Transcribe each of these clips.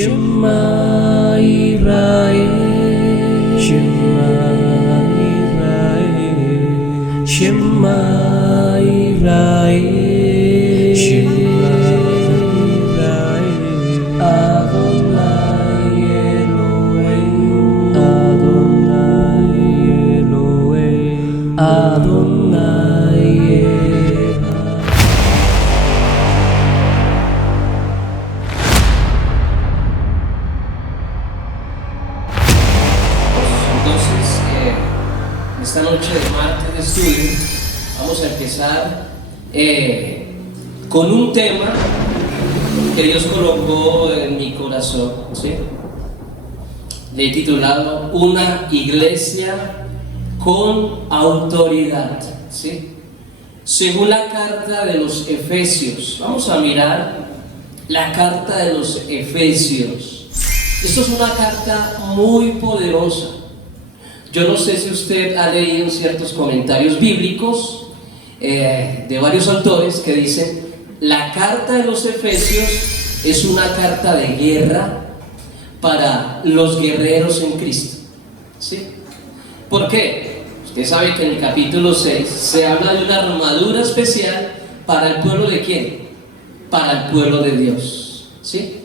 Shema Yisrael, Shema Yisrael, Shema Yisrael, Shema Yisrael, Adonai Elohim, Adonai Elohim, Adonai Echad. Entonces, esta noche de martes de estudio vamos a empezar con un tema que Dios colocó en mi corazón, ¿sí? Le he titulado Una iglesia con autoridad, ¿sí? Según la carta de los Efesios. Vamos a mirar la carta de los Efesios. Esto es una carta muy poderosa. Yo no sé si usted ha leído ciertos comentarios bíblicos de varios autores que dicen la carta de los Efesios es una carta de guerra para los guerreros en Cristo, ¿sí? ¿Por qué? Usted sabe que en el capítulo 6 se habla de una armadura especial para el pueblo de ¿quién? Para el pueblo de Dios, ¿sí?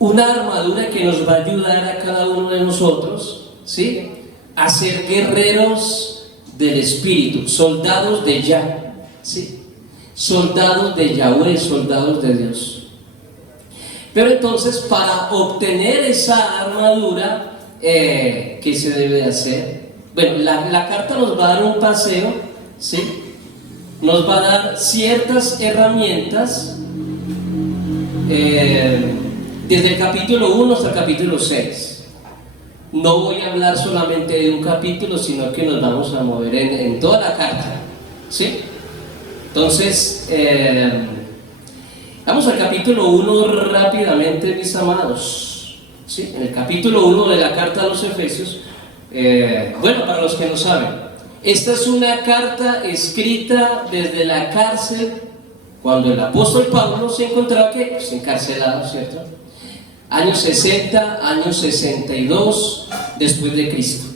Una armadura que nos va a ayudar a cada uno de nosotros, ¿sí? A ser guerreros del Espíritu, soldados de Yah, ¿sí? Soldados de Yahweh, soldados de Dios. Pero entonces, para obtener esa armadura, ¿qué se debe de hacer? Bueno, la carta nos va a dar un paseo, ¿sí? Nos va a dar ciertas herramientas desde el capítulo 1 hasta el capítulo 6. No voy a hablar solamente de un capítulo, sino que nos vamos a mover en toda la carta, ¿sí? Entonces, vamos al capítulo 1 rápidamente, mis amados, ¿sí? En el capítulo 1 de la carta a los Efesios, bueno, para los que no saben, esta es una carta escrita desde la cárcel, cuando el apóstol Pablo se encontraba pues, encarcelado, ¿cierto? Años 60, años 62 después de Cristo.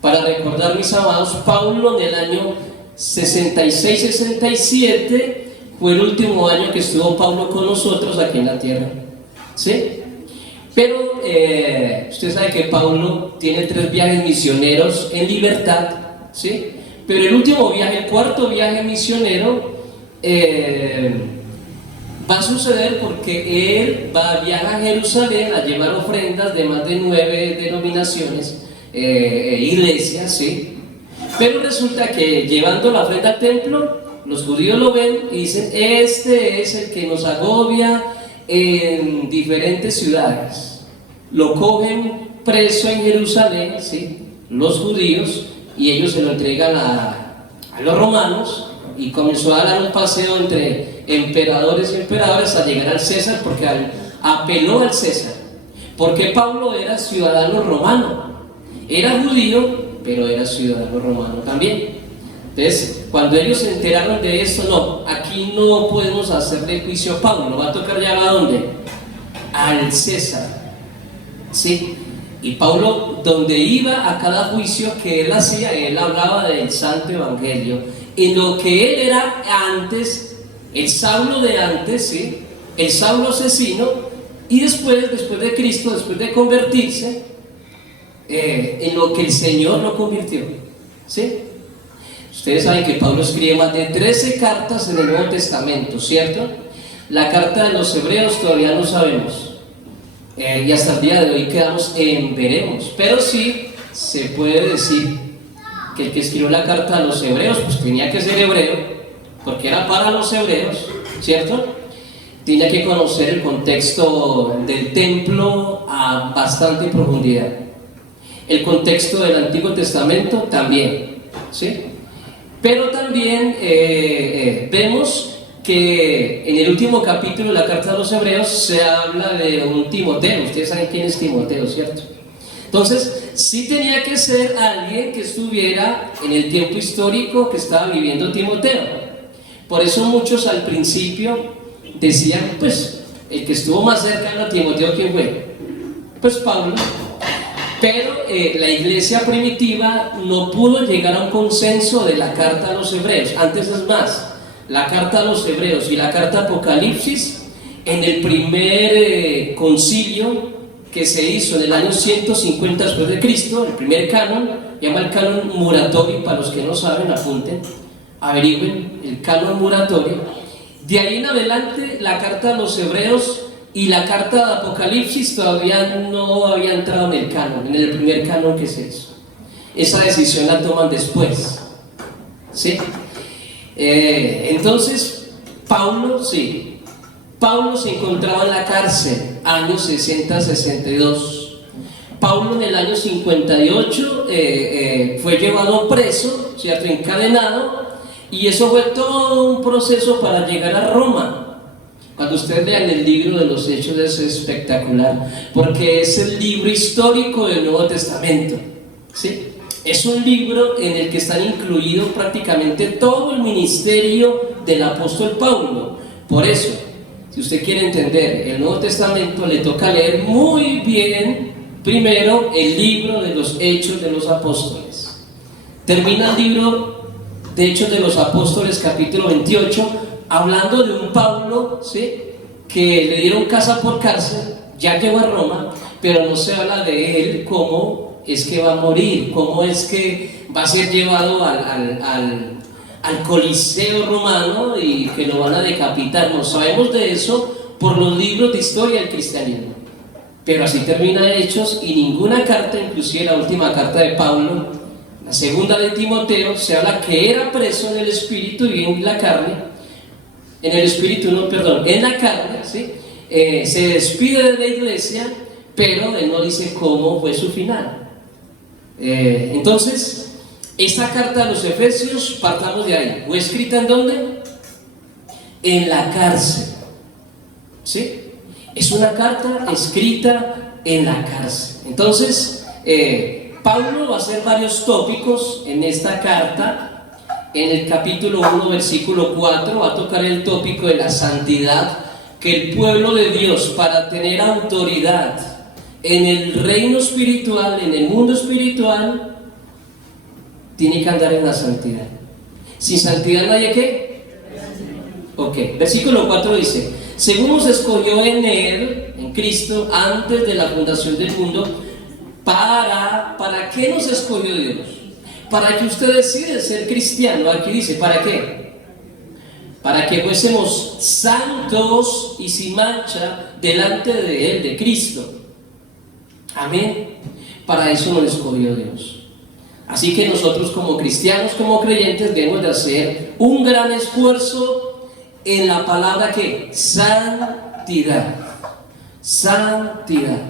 Para recordar, mis amados, Pablo en el año 66-67 fue el último año que estuvo Pablo con nosotros aquí en la tierra, ¿sí? Pero usted sabe que Pablo tiene 3 viajes misioneros en libertad, ¿sí? Pero el último viaje, el cuarto viaje misionero, va a suceder porque él viaja a Jerusalén a llevar ofrendas de más de 9 denominaciones, iglesias, ¿sí? Pero resulta que llevando la ofrenda al templo, los judíos lo ven y dicen: este es el que nos agobia en diferentes ciudades. Lo cogen preso en Jerusalén, ¿sí? Los judíos, y ellos se lo entregan a los romanos, y comenzó a dar un paseo entre emperadores y emperadores hasta llegar al César, porque apeló al César, porque Pablo era ciudadano romano, era judío, pero era ciudadano romano también. Entonces, cuando ellos se enteraron de esto, no, aquí no podemos hacerle juicio a Pablo, nos va a tocar llegar ¿a dónde? Al César, ¿sí? Y Pablo, donde iba a cada juicio que él hacía, él hablaba del Santo Evangelio, en lo que él era antes, el Saulo de antes, ¿sí? El Saulo asesino, y después de Cristo, después de convertirse, en lo que el Señor lo convirtió, ¿sí? Ustedes saben que Pablo escribe más de 13 cartas en el Nuevo Testamento, ¿cierto? La carta de los Hebreos todavía no sabemos, y hasta el día de hoy quedamos en veremos, pero sí se puede decir que el que escribió la carta a los Hebreos, pues tenía que ser hebreo, porque era para los hebreos, ¿cierto? Tenía que conocer el contexto del templo a bastante profundidad. El contexto del Antiguo Testamento también, ¿sí? Pero también vemos que en el último capítulo de la carta a los Hebreos se habla de un Timoteo. Ustedes saben quién es Timoteo, ¿cierto? Entonces, sí tenía que ser alguien que estuviera en el tiempo histórico que estaba viviendo Timoteo. Por eso muchos al principio decían, pues, El que estuvo más cercano a Timoteo, ¿quién fue? Pues Pablo. Pero la iglesia primitiva no pudo llegar a un consenso de la carta a los hebreos. Antes es más, la carta a los hebreos y la carta Apocalipsis, en el primer concilio que se hizo en el año 150 después de Cristo, el primer canon, llama el canon Muratori, para los que no saben, apunten, averigüen, el canon Muratori. De ahí en adelante, la carta a los hebreos y la carta de Apocalipsis todavía no había entrado en el canon, en el primer canon que se hizo. Esa decisión la toman después, ¿sí? Entonces, Pablo se encontraba en la cárcel, años 60-62. Pablo en el año 58 fue llevado preso, ¿cierto? Encadenado, y eso fue todo un proceso para llegar a Roma. Cuando ustedes lean el libro de los Hechos es espectacular, porque es el libro histórico del Nuevo Testamento, ¿sí? Es un libro en el que están incluidos prácticamente todo el ministerio del apóstol Pablo. Por eso, si usted quiere entender el Nuevo Testamento, le toca leer muy bien primero el libro de los Hechos de los Apóstoles. Termina el libro de Hechos de los Apóstoles, capítulo 28, hablando de un Pablo, ¿sí?, que le dieron casa por cárcel, ya llegó a Roma, pero no se habla de él cómo es que va a morir, cómo es que va a ser llevado al Coliseo romano y que lo van a decapitar. No sabemos de eso por los libros de historia del cristianismo, pero así termina Hechos, y ninguna carta, inclusive la última carta de Pablo, la segunda de Timoteo, se habla que era preso en el espíritu y en la carne. En el espíritu, no, perdón, en la carne, ¿sí? Se despide de la iglesia, pero él no dice cómo fue su final. Entonces, esta carta a los Efesios, partamos de ahí. ¿Fue escrita en dónde? En la cárcel, ¿sí? Es una carta escrita en la cárcel. Entonces, Pablo va a hacer varios tópicos en esta carta. En el capítulo 1, versículo 4, va a tocar el tópico de la santidad, que el pueblo de Dios, para tener autoridad en el reino espiritual, en el mundo espiritual, tiene que andar en la santidad. Sin santidad no hay ¿qué? Ok, versículo 4 dice: según nos escogió en Él, en Cristo, antes de la fundación del mundo. ¿Para qué nos escogió Dios? Para que usted decida ser cristiano. Aquí dice, ¿para qué? Para que fuésemos santos y sin mancha delante de Él, de Cristo. Amén. Para eso nos escogió Dios. Así que nosotros como cristianos, como creyentes, debemos de hacer un gran esfuerzo en la palabra que santidad. Santidad.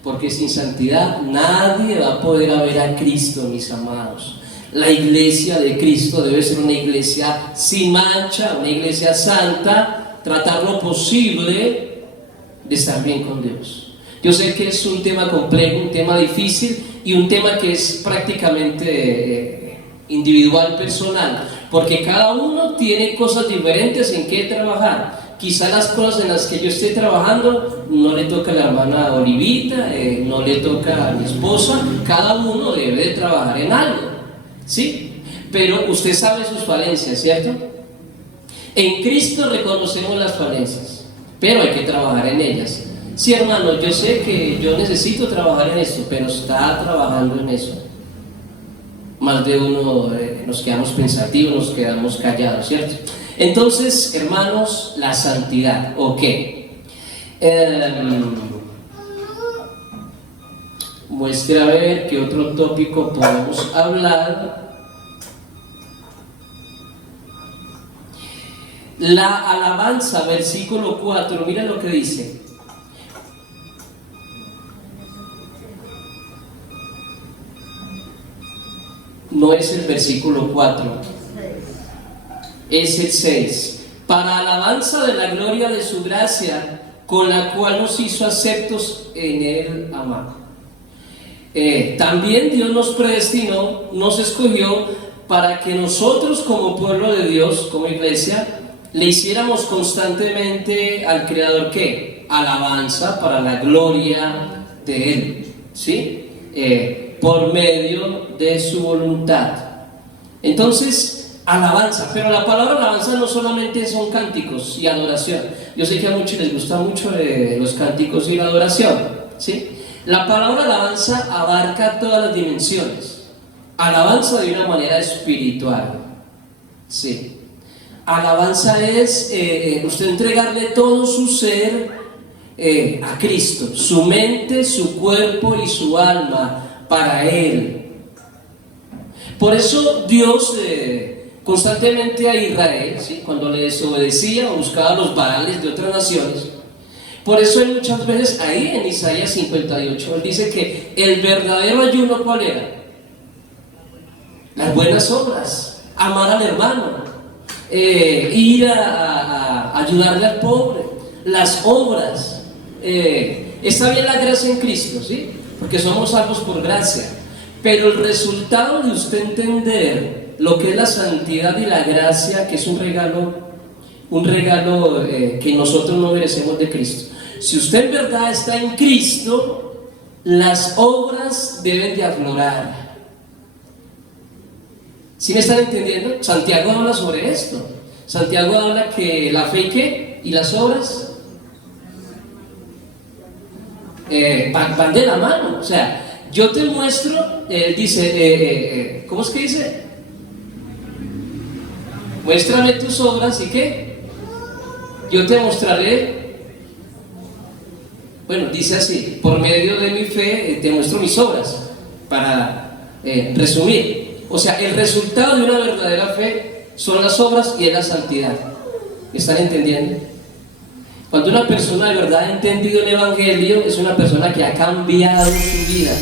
Porque sin santidad nadie va a poder ver a Cristo, mis amados. La iglesia de Cristo debe ser una iglesia sin mancha, una iglesia santa, tratar lo posible de estar bien con Dios. Yo sé que es un tema complejo, un tema difícil y un tema que es prácticamente individual, personal, porque cada uno tiene cosas diferentes en que trabajar. Quizá las cosas en las que yo esté trabajando no le toca a la hermana Olivita, no le toca a mi esposa. Cada uno debe de trabajar en algo, ¿sí? Pero usted sabe sus falencias, ¿cierto? En Cristo reconocemos las falencias, pero hay que trabajar en ellas. Sí, hermano, yo sé que yo necesito trabajar en esto, pero está trabajando en eso. Más de uno nos quedamos pensativos, nos quedamos callados, ¿cierto? Entonces, hermanos, la santidad, ¿ok? Muestre a ver qué otro tópico podemos hablar. La alabanza, versículo 4, mira lo que dice. No es el versículo 4. Es el 6. Para alabanza de la gloria de su gracia, con la cual nos hizo aceptos en el amado. También Dios nos predestinó, nos escogió para que nosotros como pueblo de Dios, como iglesia, le hiciéramos constantemente al Creador ¿qué? Alabanza para la gloria de Él, ¿sí? Por medio de su voluntad. Entonces, alabanza, pero la palabra alabanza no solamente son cánticos y adoración. Yo sé que a muchos les gusta mucho los cánticos y la adoración, ¿sí? La palabra alabanza abarca todas las dimensiones. Alabanza de una manera espiritual, ¿sí? Alabanza es usted entregarle todo su ser a Cristo, su mente, su cuerpo y su alma para Él. Por eso Dios constantemente a Israel, ¿sí? Cuando le desobedecía o buscaba los baales de otras naciones, por eso él muchas veces ahí en Isaías 58, él dice que el verdadero ayuno, ¿cuál era? Las buenas obras, amar al hermano, ir a ayudarle al pobre, las obras. Está bien la gracia en Cristo, ¿sí? Porque somos salvos por gracia, pero el resultado de usted entender lo que es la santidad y la gracia, que es un regalo que nosotros no merecemos de Cristo. Si usted en verdad está en Cristo, las obras deben de aflorar. ¿Sí me están entendiendo? Santiago habla sobre esto. Santiago habla que la fe ¿qué? Y las obras van de la mano. O sea, yo te muestro, él dice, ¿cómo es que dice? Muéstrame tus obras y ¿qué? Yo te mostraré. Bueno, dice así, por medio de mi fe te muestro mis obras, para resumir. O sea, el resultado de una verdadera fe son las obras y es la santidad. ¿Me están entendiendo? Cuando una persona de verdad ha entendido el Evangelio, es una persona que ha cambiado su vida.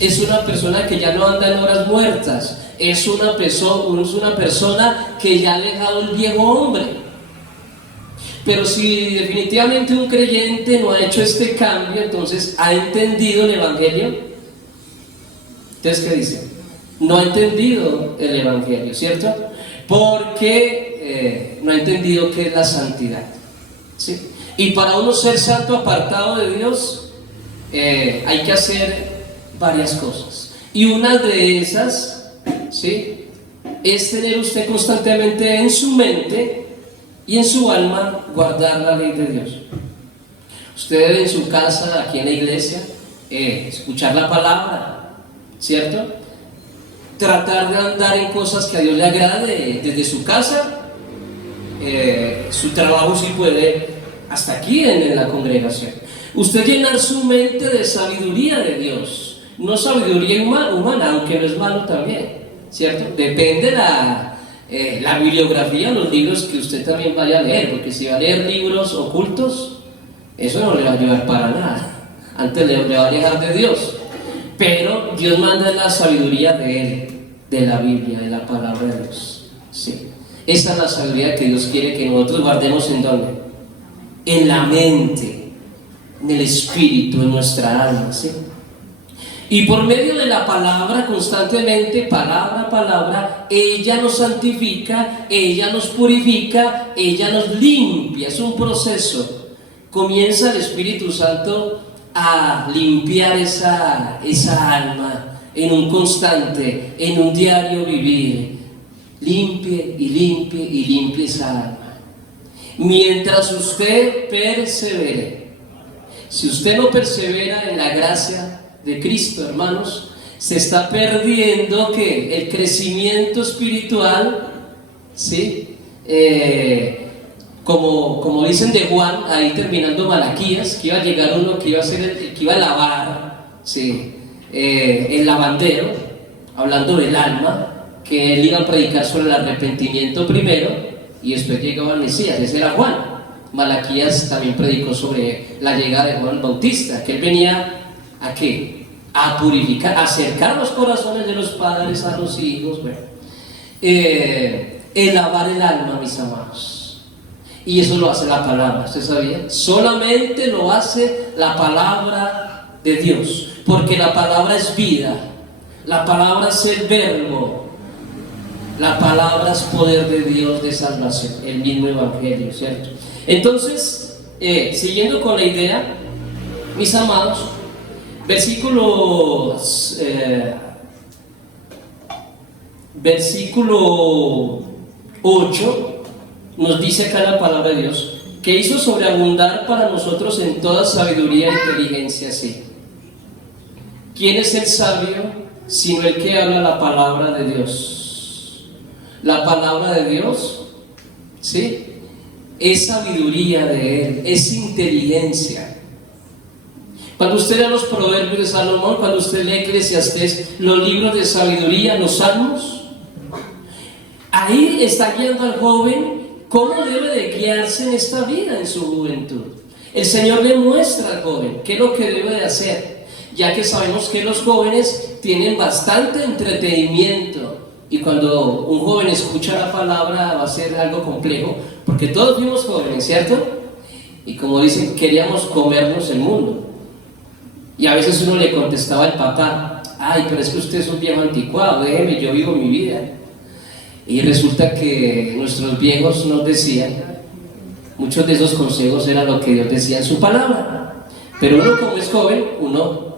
Es una persona que ya no anda en horas muertas. Es una persona que ya ha dejado el viejo hombre. Pero si definitivamente un creyente no ha hecho este cambio, entonces ha entendido el Evangelio. Entonces, ¿qué dice? No ha entendido el Evangelio, ¿cierto? Porque no ha entendido qué es la santidad, ¿sí? Y para uno ser santo apartado de Dios, hay que hacer varias cosas. Y una de esas, ¿sí?, es tener usted constantemente en su mente y en su alma guardar la ley de Dios. Usted debe en su casa, aquí en la iglesia, escuchar la palabra, ¿cierto? Tratar de andar en cosas que a Dios le agrade desde su casa, su trabajo si puede, hasta aquí en la congregación. Usted llenar su mente de sabiduría de Dios, no sabiduría humana, aunque no es malo también, ¿cierto? Depende la bibliografía, los libros que usted también vaya a leer, porque si va a leer libros ocultos, eso no le va a ayudar para nada, antes le va a alejar de Dios. Pero Dios manda la sabiduría de Él, de la Biblia, de la palabra de Dios, sí. Esa es la sabiduría que Dios quiere que nosotros guardemos. ¿En dónde? En la mente, en el espíritu, en nuestra alma, ¿sí? Y por medio de la palabra, constantemente, palabra a palabra, ella nos santifica, ella nos purifica, ella nos limpia. Es un proceso. Comienza el Espíritu Santo a limpiar esa alma en un constante, en un diario vivir. Limpie y limpie y limpie esa alma. Mientras usted persevere. Si usted no persevera en la gracia de Cristo, hermanos, se está perdiendo ¿qué? El crecimiento espiritual, ¿sí? Como dicen de Juan, ahí terminando Malaquías, que iba a llegar uno que iba a ser el que iba a lavar, ¿sí? El lavandero, hablando del alma, que él iba a predicar sobre el arrepentimiento primero y después llegaba el Mesías. Ese era Juan. Malaquías también predicó sobre la llegada de Juan el Bautista, que él venía ¿a qué? A purificar, a acercar los corazones de los padres a los hijos, bueno, lavar el alma, mis amados. Y eso lo hace la palabra, ¿usted sabía? Solamente lo hace la palabra de Dios, porque la palabra es vida, la palabra es el verbo. La palabra es poder de Dios de salvación, el mismo evangelio, ¿cierto? Entonces, siguiendo con la idea, mis amados, versículo 8 nos dice acá la palabra de Dios, que hizo sobreabundar para nosotros en toda sabiduría e inteligencia, sí. ¿Quién es el sabio sino el que habla la palabra de Dios? La palabra de Dios, ¿sí? Es sabiduría de Él, es inteligencia. Cuando usted lee los proverbios de Salomón, cuando usted lee Eclesiastés, los libros de sabiduría, los salmos, ahí está guiando al joven cómo debe de guiarse en esta vida, en su juventud. El Señor le muestra al joven qué es lo que debe de hacer, ya que sabemos que los jóvenes tienen bastante entretenimiento, y cuando un joven escucha la palabra va a ser algo complejo, porque todos fuimos jóvenes, ¿cierto? Y como dicen, queríamos comernos el mundo. Y a veces uno le contestaba al papá, ay, pero es que usted es un viejo anticuado, déjeme, yo vivo mi vida. Y resulta que nuestros viejos nos decían, muchos de esos consejos eran lo que Dios decía en su palabra. Pero uno como es joven, uno,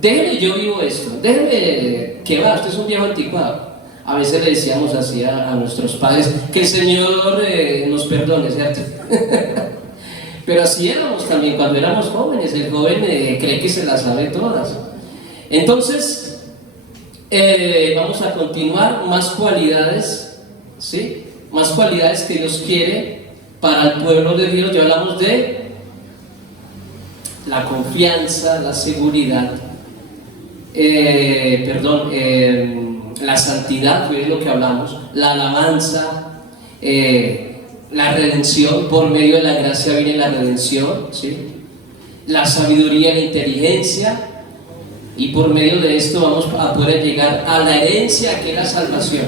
déjeme, yo vivo esto, déjeme, que va, usted es un viejo anticuado. A veces le decíamos así a nuestros padres, que el Señor nos perdone, ¿cierto? Pero así éramos también cuando éramos jóvenes. El joven cree que se las sabe todas. Entonces, vamos a continuar. Más cualidades, ¿sí? Más cualidades que Dios quiere para el pueblo de Dios. Ya hablamos de la confianza, la seguridad, la santidad, fue lo que hablamos, la alabanza, la redención. Por medio de la gracia viene la redención, ¿sí? La sabiduría, la inteligencia, y por medio de esto vamos a poder llegar a la herencia, que es la salvación.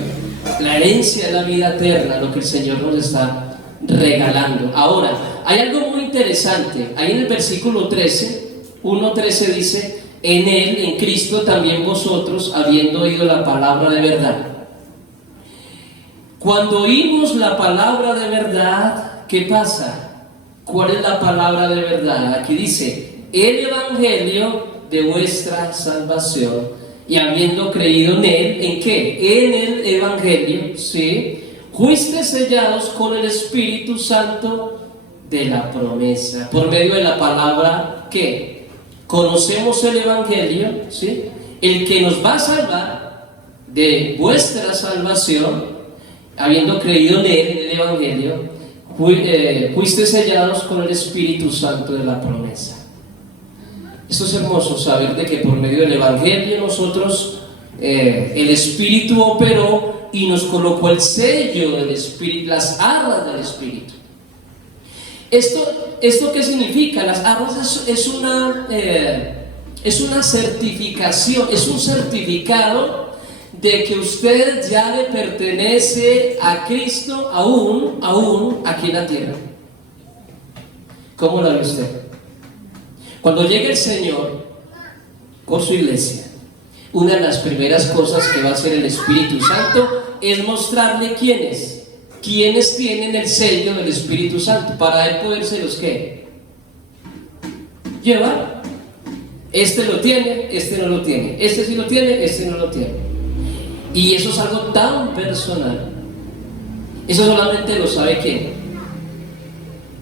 La herencia es la vida eterna, lo que el Señor nos está regalando. Ahora, hay algo muy interesante. Ahí en el versículo 13, 1:13 dice, en Él, en Cristo, también vosotros, habiendo oído la palabra de verdad. Cuando oímos la palabra de verdad, ¿qué pasa? ¿Cuál es la palabra de verdad? Aquí dice, el evangelio de vuestra salvación, y habiendo creído en Él, ¿en qué? En el evangelio, ¿sí? Fuisteis sellados con el Espíritu Santo de la promesa. Por medio de la palabra, ¿qué? Conocemos el evangelio, ¿sí? El que nos va a salvar de vuestra salvación, habiendo creído en Él, en el evangelio, fuiste sellados con el Espíritu Santo de la promesa. Esto es hermoso, saber de que por medio del evangelio nosotros, el Espíritu operó y nos colocó el sello del Espíritu, las arras del Espíritu. ¿Esto qué significa? Las arras es una certificación, es un certificado de que usted ya le pertenece a Cristo aún aquí en la tierra. ¿Cómo la ve usted? Cuando llegue el Señor por su iglesia, una de las primeras cosas que va a hacer el Espíritu Santo es mostrarle quiénes tienen el sello del Espíritu Santo, para él podérselos ¿qué? Llevar. Este lo tiene, este no lo tiene, este sí lo tiene, este no lo tiene. Y eso es algo tan personal. Eso solamente lo sabe ¿quién?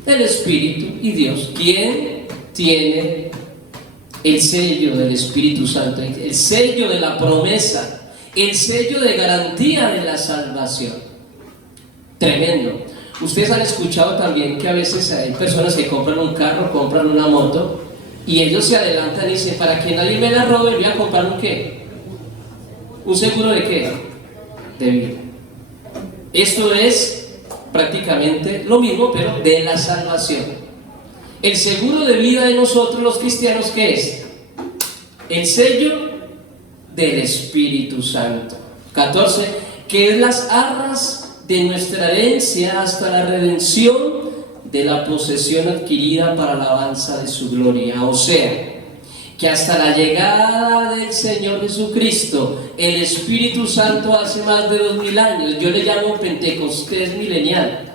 El Espíritu y Dios. ¿Quién tiene el sello del Espíritu Santo, el sello de la promesa, el sello de garantía de la salvación? Tremendo. Ustedes han escuchado también que a veces hay personas que compran un carro, compran una moto, y ellos se adelantan y dicen, para que nadie me la robe, voy a comprar un ¿qué? ¿Un seguro de qué? De vida. Esto es prácticamente lo mismo, pero de la salvación. El seguro de vida de nosotros los cristianos, ¿qué es? El sello del Espíritu Santo. 14, que es las arras de nuestra herencia hasta la redención de la posesión adquirida para la alabanza de su gloria. O sea, que hasta la llegada del Señor Jesucristo, el Espíritu Santo hace más de 2000 años. Yo le llamo Pentecostés milenial,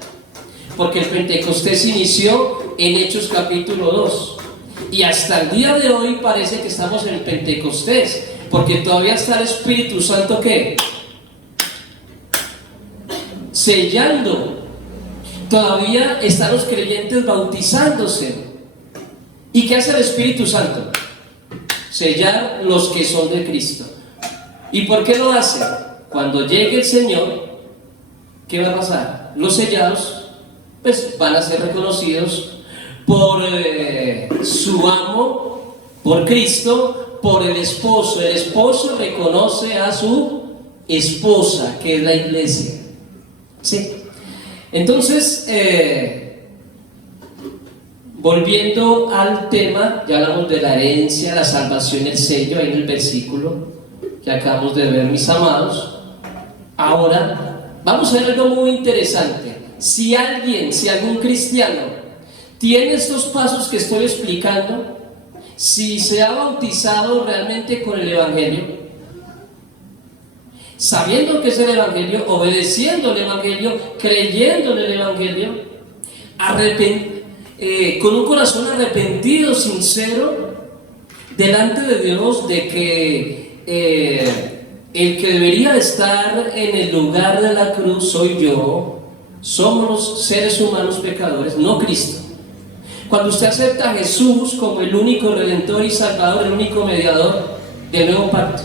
porque el Pentecostés inició en Hechos capítulo 2, y hasta el día de hoy parece que estamos en Pentecostés, porque todavía está el Espíritu Santo, ¿qué? Sellando. Todavía están los creyentes bautizándose. ¿Y qué hace el Espíritu Santo? Sellar los que son de Cristo. ¿Y por qué lo hace? Cuando llegue el Señor, ¿qué va a pasar? Los sellados pues van a ser reconocidos por su amo, por Cristo, por el esposo. El esposo reconoce a su esposa, que es la iglesia. ¿Sí? Entonces, volviendo al tema, ya hablamos de la herencia, la salvación, el sello, ahí en el versículo que acabamos de ver, mis amados. Ahora, vamos a ver algo muy interesante. Si algún cristiano tiene estos pasos que estoy explicando, si se ha bautizado realmente con el Evangelio, sabiendo que es el Evangelio, obedeciendo el Evangelio, creyendo en el Evangelio, con un corazón arrepentido, sincero, delante de Dios, de que el que debería estar en el lugar de la cruz soy yo. Somos los seres humanos pecadores, no Cristo. Cuando usted acepta a Jesús como el único Redentor y Salvador, el único mediador del nuevo pacto,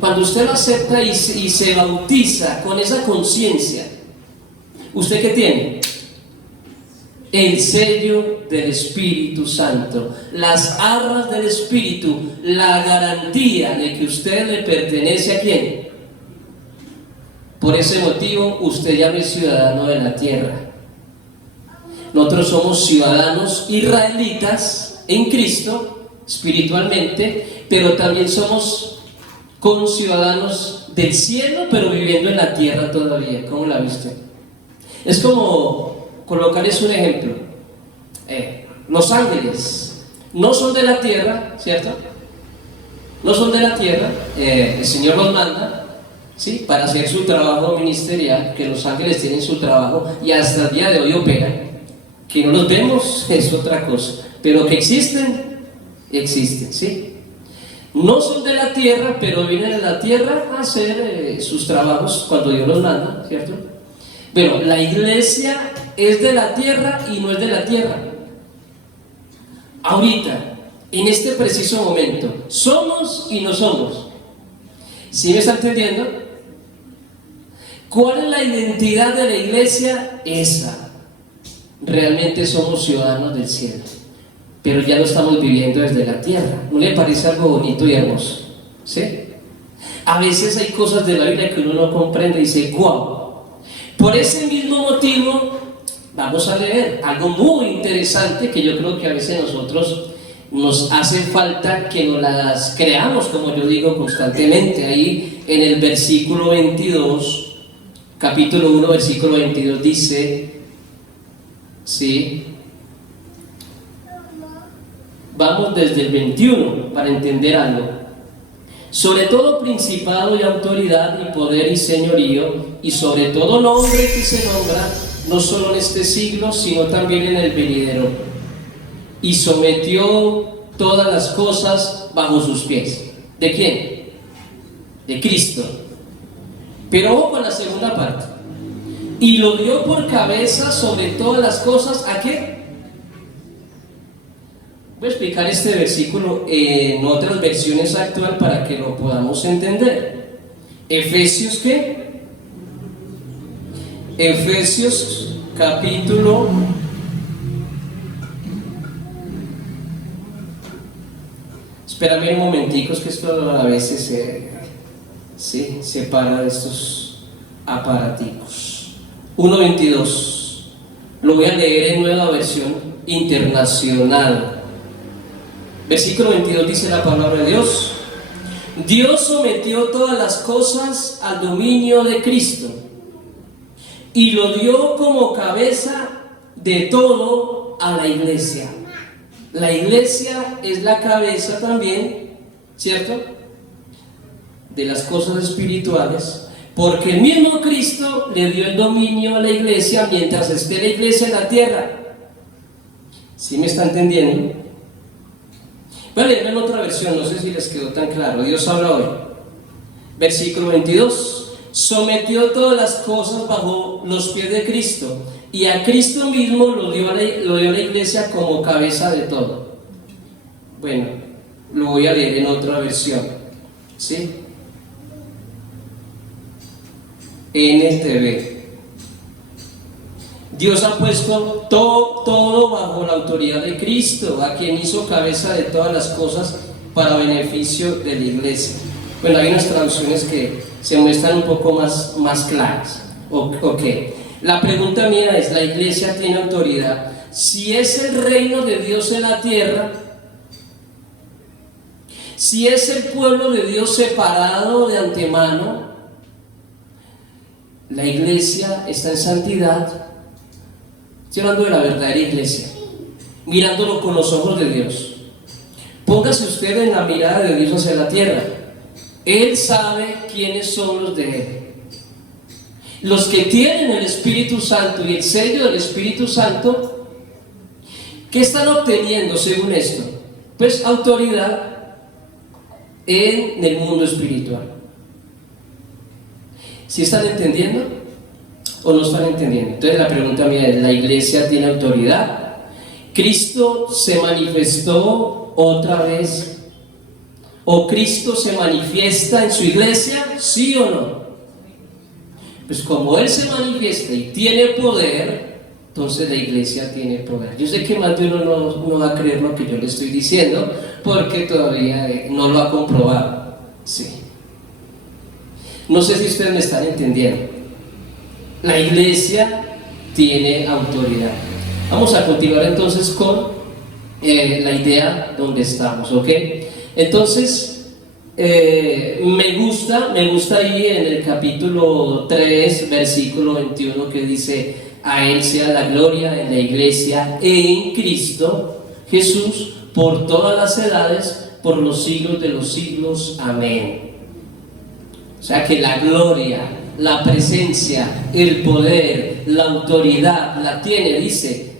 cuando usted lo acepta y se bautiza con esa conciencia, ¿usted qué tiene? El sello del Espíritu Santo, las arras del Espíritu, la garantía de que usted le pertenece ¿a quién? Por ese motivo, usted ya no es ciudadano de la tierra. Nosotros somos ciudadanos israelitas en Cristo, espiritualmente, pero también somos conciudadanos del cielo, pero viviendo en la tierra todavía. ¿Cómo la viste? Es como colocarles un ejemplo. Los ángeles no son de la tierra, ¿cierto? No son de la tierra. El Señor los manda, ¿sí?, para hacer su trabajo ministerial, que los ángeles tienen su trabajo y hasta el día de hoy operan. Que no los vemos es otra cosa, pero que existen, ¿sí? No son de la tierra, pero vienen a la tierra a hacer sus trabajos cuando Dios los manda, ¿cierto? Pero la iglesia es de la tierra y no es de la tierra. Ahorita, en este preciso momento, somos y no somos. ¿Sí me está entendiendo? ¿Cuál es la identidad de la iglesia? Esa. Realmente somos ciudadanos del cielo, pero ya lo estamos viviendo desde la tierra. ¿No le parece algo bonito y hermoso? ¿Sí? A veces hay cosas de la Biblia que uno no comprende y dice, ¡guau! Por ese mismo motivo, vamos a leer algo muy interesante que yo creo que a veces nosotros nos hace falta que nos las creamos, como yo digo constantemente. Ahí en el versículo 22, capítulo 1, versículo 22 dice, ¿sí? Vamos desde el 21 para entender algo. Sobre todo principado y autoridad y poder y señorío, y sobre todo nombre que se nombra, no solo en este siglo, sino también en el venidero. Y sometió todas las cosas bajo sus pies. ¿De quién? De Cristo. Pero ojo con la segunda parte. Y lo dio por cabeza sobre todas las cosas, ¿a qué? Voy a explicar este versículo en otras versiones actual para que lo podamos entender. Efesios, ¿qué? Efesios capítulo espérame un momentico, es que esto a veces se para de estos aparaticos. 1:22. Lo voy a leer en nueva versión internacional. Versículo 22 dice la palabra de Dios. Dios sometió todas las cosas al dominio de Cristo y lo dio como cabeza de todo a la iglesia. La iglesia es la cabeza también, ¿cierto?, de las cosas espirituales, porque el mismo Cristo le dio el dominio a la iglesia mientras esté la iglesia en la tierra. ¿Sí me está entendiendo? Voy a leerlo en otra versión, no sé si les quedó tan claro. Dios habla hoy. Versículo 22. Sometió todas las cosas bajo los pies de Cristo, y a Cristo mismo lo dio a la iglesia como cabeza de todo. Bueno, lo voy a leer en otra versión, ¿sí? NTV. Dios ha puesto todo bajo la autoridad de Cristo, a quien hizo cabeza de todas las cosas para beneficio de la iglesia. Bueno, hay unas traducciones que se muestran un poco más claras. Ok. La pregunta mía es, ¿la iglesia tiene autoridad? Si es el reino de Dios en la tierra, si es el pueblo de Dios separado de antemano, la iglesia está en santidad. Estoy hablando de la verdadera iglesia, mirándolo con los ojos de Dios. Póngase usted en la mirada de Dios hacia la tierra. Él sabe quiénes son los de Él. Los que tienen el Espíritu Santo y el sello del Espíritu Santo, ¿qué están obteniendo según esto? Pues autoridad en el mundo espiritual. ¿Sí están entendiendo o no están entendiendo? Entonces la pregunta mía es, ¿la iglesia tiene autoridad? ¿Cristo se manifestó otra vez? ¿O Cristo se manifiesta en su iglesia? ¿Sí o no? Pues como Él se manifiesta y tiene poder, entonces la iglesia tiene poder. Yo sé que más de uno no va a creer lo que yo le estoy diciendo, porque todavía no lo ha comprobado. Sí. No sé si ustedes me están entendiendo. La iglesia tiene autoridad. Vamos a continuar entonces con la idea donde estamos, ¿ok? Entonces, me gusta ahí en el capítulo 3, versículo 21, que dice: a Él sea la gloria en la iglesia en Cristo Jesús por todas las edades, por los siglos de los siglos. Amén. O sea que la gloria, la presencia, el poder, la autoridad la tiene, dice,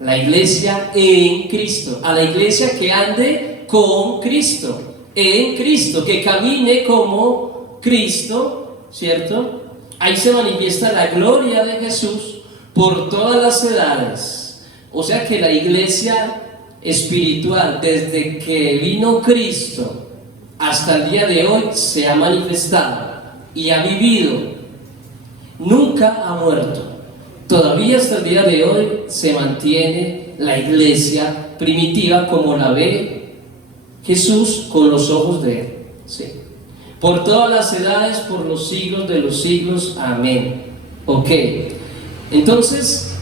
la iglesia en Cristo. A la iglesia que ande con Cristo, en Cristo, que camine como Cristo, ¿cierto? Ahí se manifiesta la gloria de Jesús por todas las edades. O sea que la iglesia espiritual, desde que vino Cristo hasta el día de hoy, se ha manifestado y ha vivido, nunca ha muerto. Todavía hasta el día de hoy se mantiene la iglesia primitiva como la ve Jesús con los ojos de Él. Sí. Por todas las edades, por los siglos de los siglos. Amén. Ok. Entonces,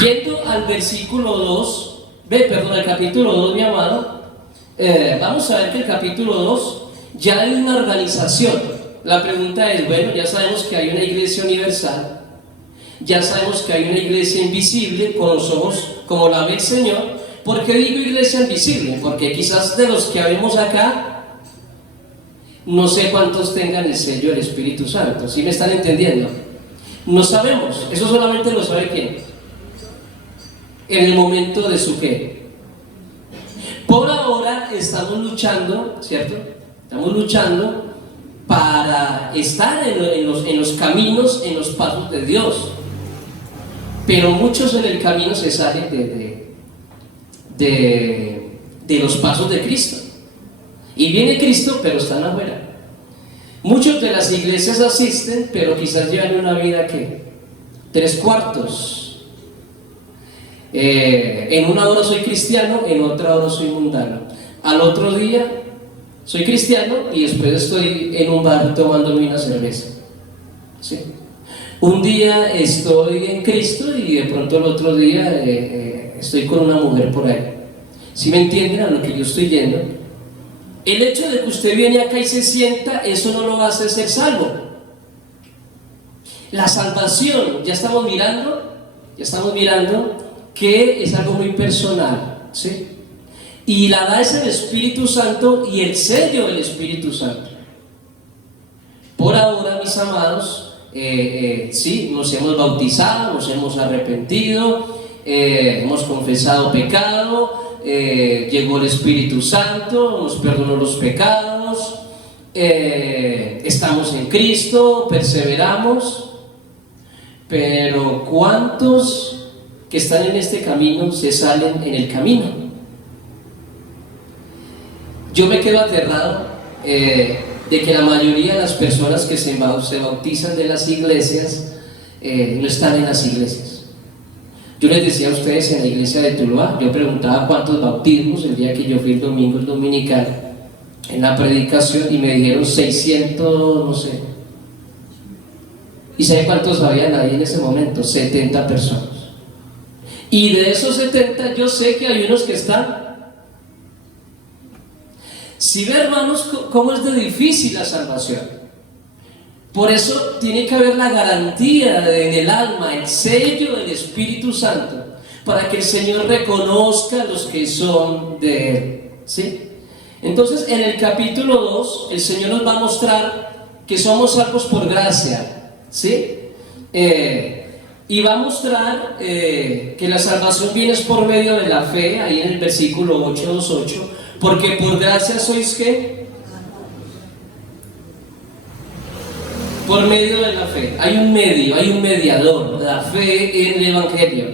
yendo al versículo 2, al capítulo 2, mi amado, vamos a ver que el capítulo 2 ya hay una organización. La pregunta es, bueno, ya sabemos que hay una iglesia universal, ya sabemos que hay una iglesia invisible con los ojos como la ve el Señor. ¿Por qué digo iglesia invisible? Porque quizás de los que habemos acá, no sé cuántos tengan el sello del Espíritu Santo. ¿Sí me están entendiendo? No sabemos, eso solamente lo sabe ¿quién? En el momento de su qué. Por ahora estamos luchando, ¿cierto? Estamos luchando para estar en los caminos, en los pasos de Dios. Pero muchos en el camino se salen de los pasos de Cristo. Y viene Cristo, pero están afuera. Muchos de las iglesias asisten, pero quizás llevan una vida que 3/4. En una hora soy cristiano, en otra hora soy mundano. Al otro día soy cristiano y después estoy en un bar tomándome una cerveza. ¿Sí? Un día estoy en Cristo y de pronto el otro día estoy con una mujer por ahí. ¿Sí me entienden a lo que yo estoy yendo? El hecho de que usted viene acá y se sienta, eso no lo hace ser salvo. La salvación, ya estamos mirando que es algo muy personal. ¿sí? Y la da es el Espíritu Santo y el sello del Espíritu Santo. Por ahora, mis amados, sí, nos hemos bautizado, nos hemos arrepentido, hemos confesado pecado, llegó el Espíritu Santo, nos perdonó los pecados, estamos en Cristo, perseveramos, pero ¿cuántos que están en este camino se salen en el camino? Yo me quedo aterrado de que la mayoría de las personas que se bautizan de las iglesias no están en las iglesias. Yo les decía a ustedes en la iglesia de Tuluá, yo preguntaba cuántos bautismos el día que yo fui el domingo, el dominical, en la predicación, y me dijeron 600, no sé. ¿Y sabe cuántos habían ahí en ese momento? 70 personas. Y de esos 70 yo sé que hay unos que están. Si ve, hermanos, cómo es de difícil la salvación. Por eso tiene que haber la garantía en el alma, el sello del Espíritu Santo, para que el Señor reconozca a los que son de Él, ¿sí? Entonces, en el capítulo 2, el Señor nos va a mostrar que somos salvos por gracia, ¿sí? Y va a mostrar que la salvación viene por medio de la fe, ahí en el versículo 8, 2:8, porque por gracia sois ¿qué? Por medio de la fe. Hay un medio, hay un mediador, la fe en el Evangelio,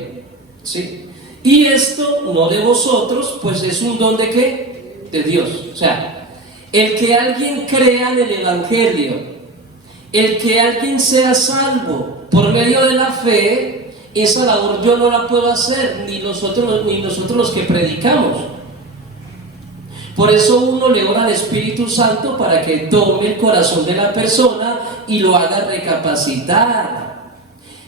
¿sí? Y esto no de vosotros, pues es un don ¿de qué? De Dios. O sea, el que alguien crea en el Evangelio, el que alguien sea salvo por medio de la fe, esa labor yo no la puedo hacer, ni nosotros los que predicamos. Por eso uno le ora al Espíritu Santo para que tome el corazón de la persona y lo haga recapacitar,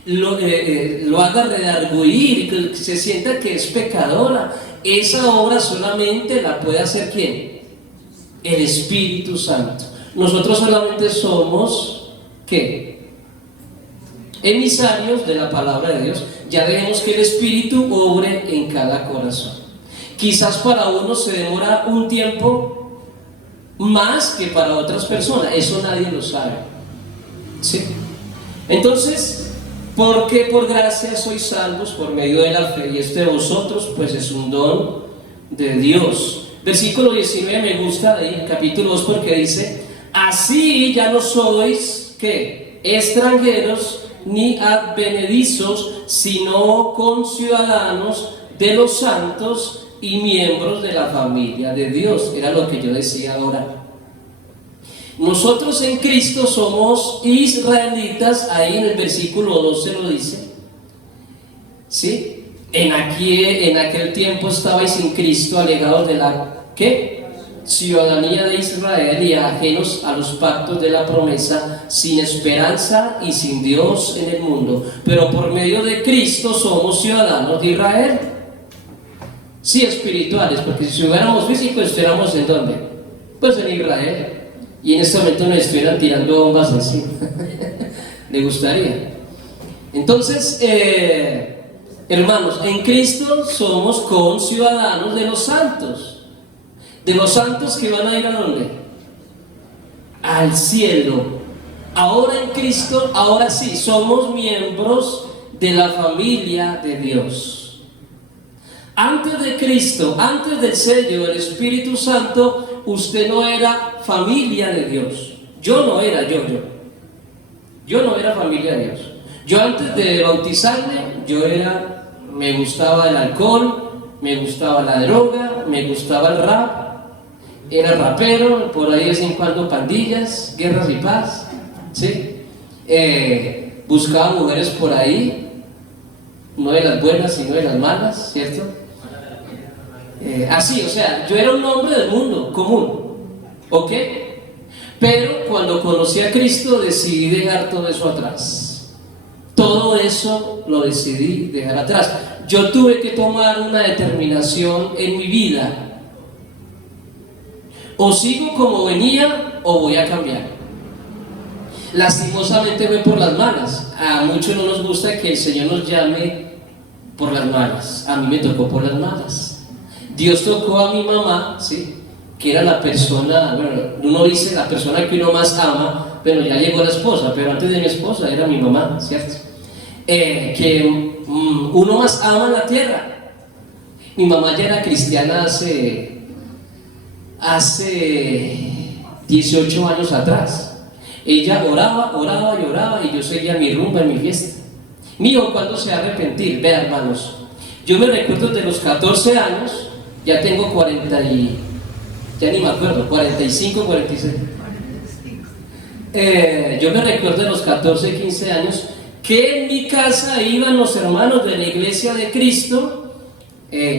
lo haga redarguir, que se sienta que es pecadora. Esa obra solamente la puede hacer ¿quién? El Espíritu Santo. Nosotros solamente somos ¿qué? Emisarios de la palabra de Dios. Ya dejemos que el Espíritu obre en cada corazón. Quizás para unos se demora un tiempo más que para otras personas, eso nadie lo sabe, ¿sí? Entonces, porque por gracia sois salvos por medio de la fe, y esto de vosotros pues es un don de Dios. Versículo 19 me gusta de ahí, capítulo 2, porque dice: así ya no sois ¿qué? Extranjeros ni advenedizos, sino conciudadanos de los santos y miembros de la familia de Dios. Era lo que yo decía ahora. Nosotros en Cristo somos israelitas, ahí en el versículo 12 lo dice, ¿sí? En aquel tiempo estabais sin Cristo, alegados de la ¿qué? Ciudadanía de Israel y ajenos a los pactos de la promesa, sin esperanza y sin Dios en el mundo. Pero por medio de Cristo somos ciudadanos de Israel. Sí, espirituales, porque si fuéramos físicos, estuviéramos ¿en dónde? Pues en Israel. Y en este momento nos estuvieran tirando bombas encima. ¿Le gustaría? Entonces, hermanos, en Cristo somos conciudadanos de los santos. De los santos que van a ir ¿a dónde? Al cielo. Ahora en Cristo, ahora sí, somos miembros de la familia de Dios. Antes de Cristo, antes del sello del Espíritu Santo, usted no era familia de Dios. Yo no era Yo no era familia de Dios. Yo antes de bautizarme, me gustaba el alcohol, me gustaba la droga, me gustaba el rap, era rapero, por ahí de vez en cuando pandillas, guerras y paz, ¿sí? Buscaba mujeres por ahí, no de las buenas sino de las malas, ¿cierto? Así, o sea, yo era un hombre del mundo común, ¿ok? Pero cuando conocí a Cristo decidí dejar todo eso atrás. Todo eso lo decidí dejar atrás. Yo tuve que tomar una determinación en mi vida. O sigo como venía o voy a cambiar. Lastimosamente fue por las malas. A muchos no nos gusta que el Señor nos llame por las malas. A mí me tocó por las malas. Dios tocó a mi mamá, ¿sí? Que era la persona, bueno, uno dice la persona que uno más ama, pero ya llegó la esposa, pero antes de mi esposa era mi mamá, ¿cierto? Uno más ama en la tierra. Mi mamá ya era cristiana hace 18 años atrás. Ella oraba, oraba y oraba y yo seguía mi rumba en mi fiesta. Mío, ¿cuándo se va a arrepentir? Vea, hermanos, yo me recuerdo de los 14 años, ya tengo 40 y... ya ni me acuerdo, 45, 46. Yo me recuerdo de los 14, 15 años que en mi casa iban los hermanos de la Iglesia de Cristo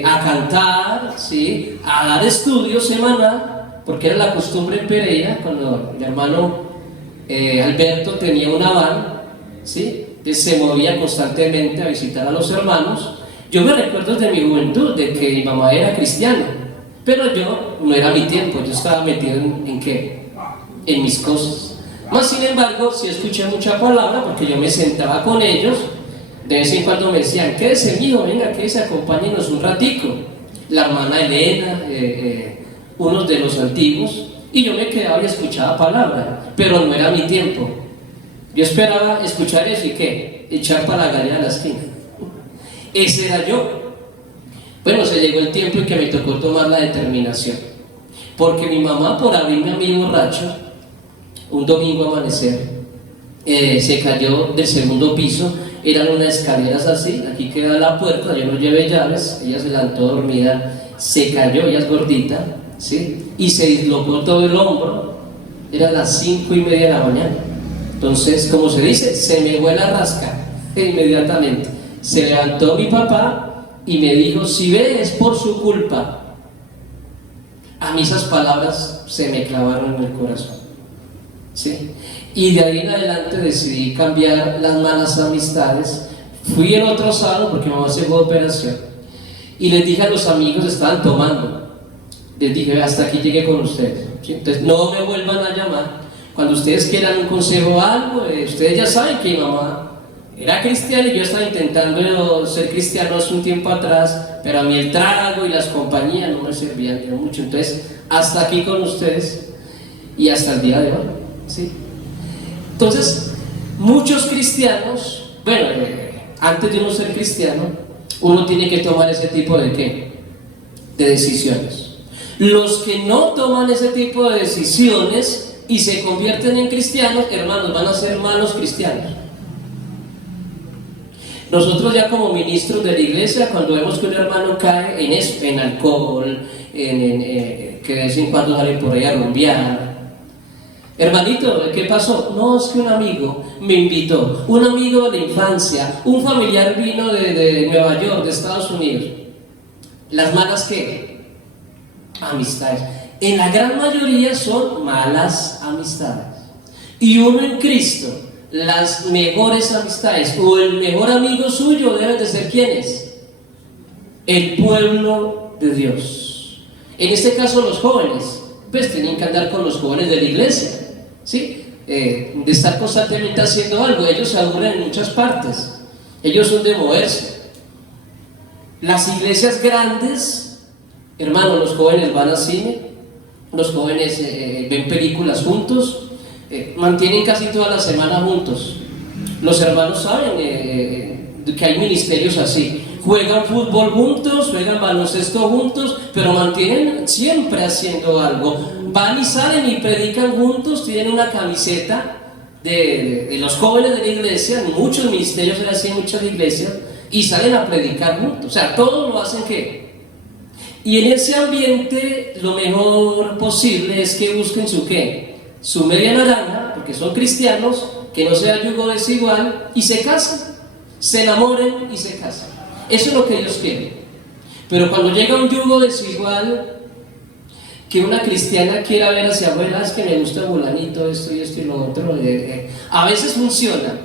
a cantar, ¿sí? A dar estudio semanal, porque era la costumbre en Pereira, cuando mi hermano Alberto tenía una van, ¿sí? Entonces se movía constantemente a visitar a los hermanos. Yo me recuerdo de mi juventud, de que mi mamá era cristiana, pero yo, no era mi tiempo, yo estaba metido ¿en qué? En mis cosas. Más sin embargo, sí escuché mucha palabra, porque yo me sentaba con ellos, de vez en cuando me decían, quédese mijo, venga, quédese, acompáñenos un ratico. La hermana Elena, unos de los antiguos, y yo me quedaba y escuchaba palabra, pero no era mi tiempo. Yo esperaba escuchar eso y ¿qué? Echar para la galla de la esquina. Ese era yo. Bueno, se llegó el tiempo en que me tocó tomar la determinación, porque mi mamá, por abrirme a mí borracho, un domingo amanecer, se cayó del segundo piso. Eran unas escaleras así, aquí queda la puerta, yo no llevé llaves, ella se levantó dormida, se cayó, ella es gordita, ¿sí? Y se dislocó todo el hombro. Eran las 5:30 de la mañana. Entonces, como se dice, se me fue la rasca inmediatamente. Se levantó mi papá y me dijo, si ve es por su culpa. A mí esas palabras se me clavaron en el corazón, ¿sí? Y de ahí en adelante decidí cambiar las malas amistades. Fui en otro sábado porque mamá se fue de operación y les dije a los amigos, estaban tomando, les dije, hasta aquí llegué con ustedes, ¿sí? Entonces no me vuelvan a llamar. Cuando ustedes quieran un consejo o algo, ustedes ya saben que mi mamá era cristiana y yo estaba intentando ser cristiano hace un tiempo atrás, pero a mí el trago y las compañías no me servían de mucho. Entonces, hasta aquí con ustedes y hasta el día de hoy, ¿sí? Entonces, muchos cristianos, bueno, antes de uno ser cristiano, uno tiene que tomar ese tipo de ¿qué? De decisiones. Los que no toman ese tipo de decisiones y se convierten en cristianos, hermanos, van a ser malos cristianos. Nosotros ya como ministros de la iglesia, cuando vemos que un hermano cae en eso, en alcohol, que de vez en cuando sale por ahí a rumbear, hermanito, ¿qué pasó? No, es que un amigo me invitó, un amigo de la infancia, un familiar vino de Nueva York, de Estados Unidos. Las malas ¿qué? Amistades. En la gran mayoría son malas amistades. Y uno en Cristo, las mejores amistades o el mejor amigo suyo deben de ser ¿quiénes? El pueblo de Dios. En este caso los jóvenes, pues tienen que andar con los jóvenes de la iglesia, ¿sí? De estar constantemente haciendo algo. Ellos se aburren en muchas partes, ellos son de moverse. Las iglesias grandes, hermanos, los jóvenes van al cine, los jóvenes ven películas juntos, mantienen casi toda la semana juntos. Los hermanos saben que hay ministerios así, juegan fútbol juntos, juegan baloncesto juntos, pero mantienen siempre haciendo algo. Van y salen y predican juntos, tienen una camiseta de los jóvenes de la iglesia, muchos ministerios se hacen en muchas iglesias, y salen a predicar juntos. O sea, todos lo hacen ¿qué? Y en ese ambiente lo mejor posible es que busquen su ¿qué? Su media naranja, porque son cristianos, que no sea yugo desigual, y se casan, se enamoren y se casan. Eso es lo que Dios quiere. Pero cuando llega un yugo desigual, que una cristiana quiera ver hacia afuera, es que me gusta fulanito, esto y esto y lo otro, a veces funciona,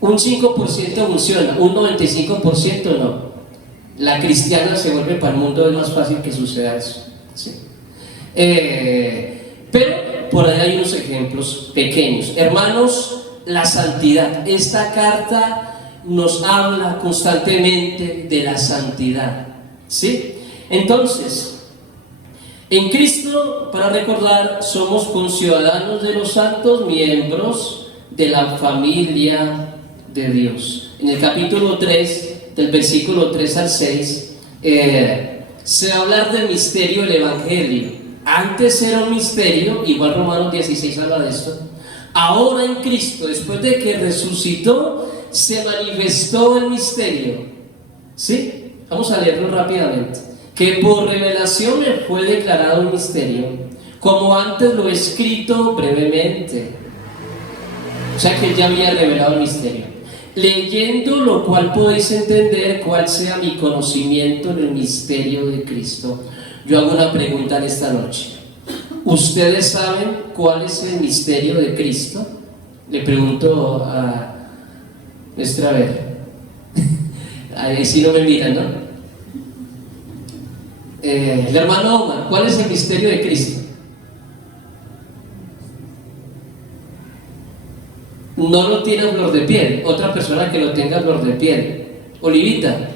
un 5% funciona, un 95% no. La cristiana se vuelve para el mundo, es más fácil que suceda eso, ¿sí? Pero por ahí hay unos ejemplos pequeños. Hermanos, la santidad. Esta carta nos habla constantemente de la santidad, ¿sí? Entonces, en Cristo, para recordar, somos conciudadanos de los santos, miembros de la familia de Dios. En el capítulo 3, del versículo 3 al 6, se va a hablar del misterio del Evangelio. Antes era un misterio, igual Romanos 16 habla de esto. Ahora en Cristo, después de que resucitó, se manifestó el misterio. ¿Sí? Vamos a leerlo rápidamente. Que por revelación le fue declarado un misterio, como antes lo he escrito brevemente. O sea que él ya había revelado el misterio. Leyendo lo cual podéis entender cuál sea mi conocimiento en el misterio de Cristo. Yo hago una pregunta en esta noche. ¿Ustedes saben cuál es el misterio de Cristo? Le pregunto a nuestra vez. Ahí sí no me miran, ¿no? El hermano Omar, ¿cuál es el misterio de Cristo? No lo tiene a flor de piel. Otra persona que lo tenga a flor de piel. Olivita.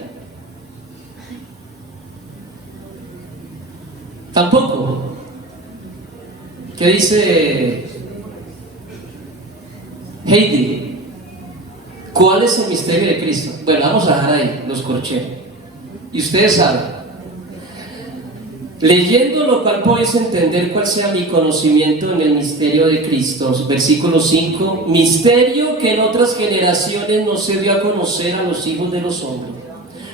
Tampoco. ¿Qué dice Heidi? ¿Cuál es el misterio de Cristo? Bueno, vamos a dejar ahí los corcheos. Y ustedes saben. Leyendo lo cual podéis entender cuál sea mi conocimiento en el misterio de Cristo. Versículo 5. Misterio que en otras generaciones no se dio a conocer a los hijos de los hombres,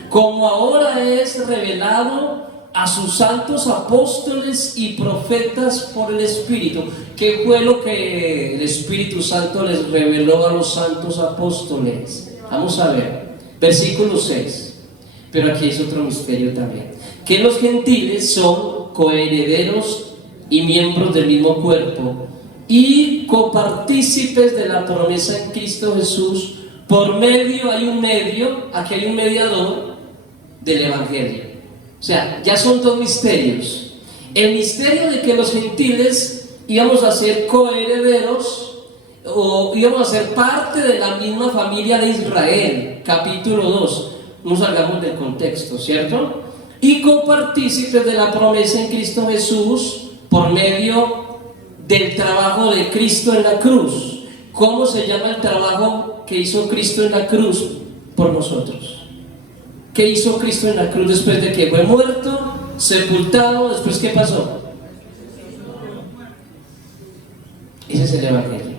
como ahora es revelado a sus santos apóstoles y profetas por el Espíritu. ¿Qué fue lo que el Espíritu Santo les reveló a los santos apóstoles? Vamos a ver. Versículo 6. Pero aquí es otro misterio también. Que los gentiles son coherederos y miembros del mismo cuerpo y copartícipes de la promesa en Cristo Jesús. Por medio, hay un medio, aquí hay un mediador del Evangelio. O sea, ya son dos misterios. El misterio de que los gentiles íbamos a ser coherederos o íbamos a ser parte de la misma familia de Israel, capítulo 2. No salgamos del contexto, ¿cierto? Y copartícipes de la promesa en Cristo Jesús por medio del trabajo de Cristo en la cruz. ¿Cómo se llama el trabajo que hizo Cristo en la cruz por nosotros? ¿Qué hizo Cristo en la cruz después de que fue muerto, sepultado? ¿Después qué pasó? Ese es el Evangelio.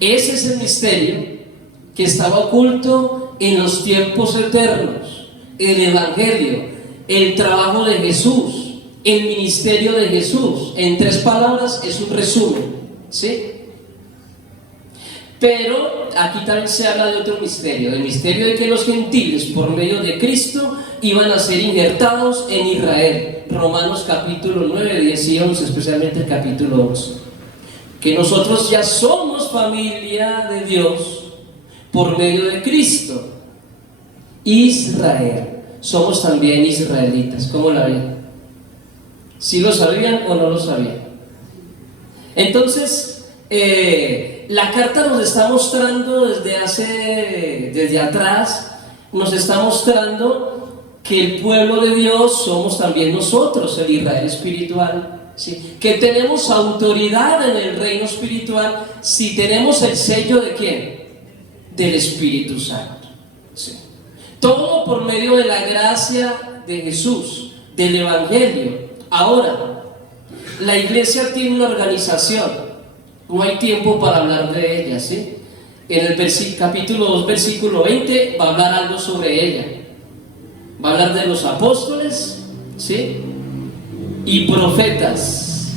Ese es el misterio que estaba oculto en los tiempos eternos. El Evangelio. El trabajo de Jesús, el ministerio de Jesús, en 3 palabras es un resumen, ¿sí? Pero aquí también se habla de otro misterio, del misterio de que los gentiles por medio de Cristo iban a ser injertados en Israel. Romanos capítulo 9, 10 y 11, especialmente el capítulo 11. Que nosotros ya somos familia de Dios por medio de Cristo. Israel. Somos también israelitas. ¿Cómo la ven? ¿Sí lo sabían o no lo sabían? Entonces, la carta nos está mostrando desde atrás, nos está mostrando que el pueblo de Dios somos también nosotros, el Israel espiritual, ¿sí? Que tenemos autoridad en el reino espiritual si tenemos el sello ¿de quién? Del Espíritu Santo, ¿sí? Todo por medio de la gracia de Jesús, del Evangelio. Ahora, la iglesia tiene una organización, no hay tiempo para hablar de ella, ¿sí? En el capítulo 2, versículo 20, va a hablar algo sobre ella. Va a hablar de los apóstoles, ¿sí? Y profetas.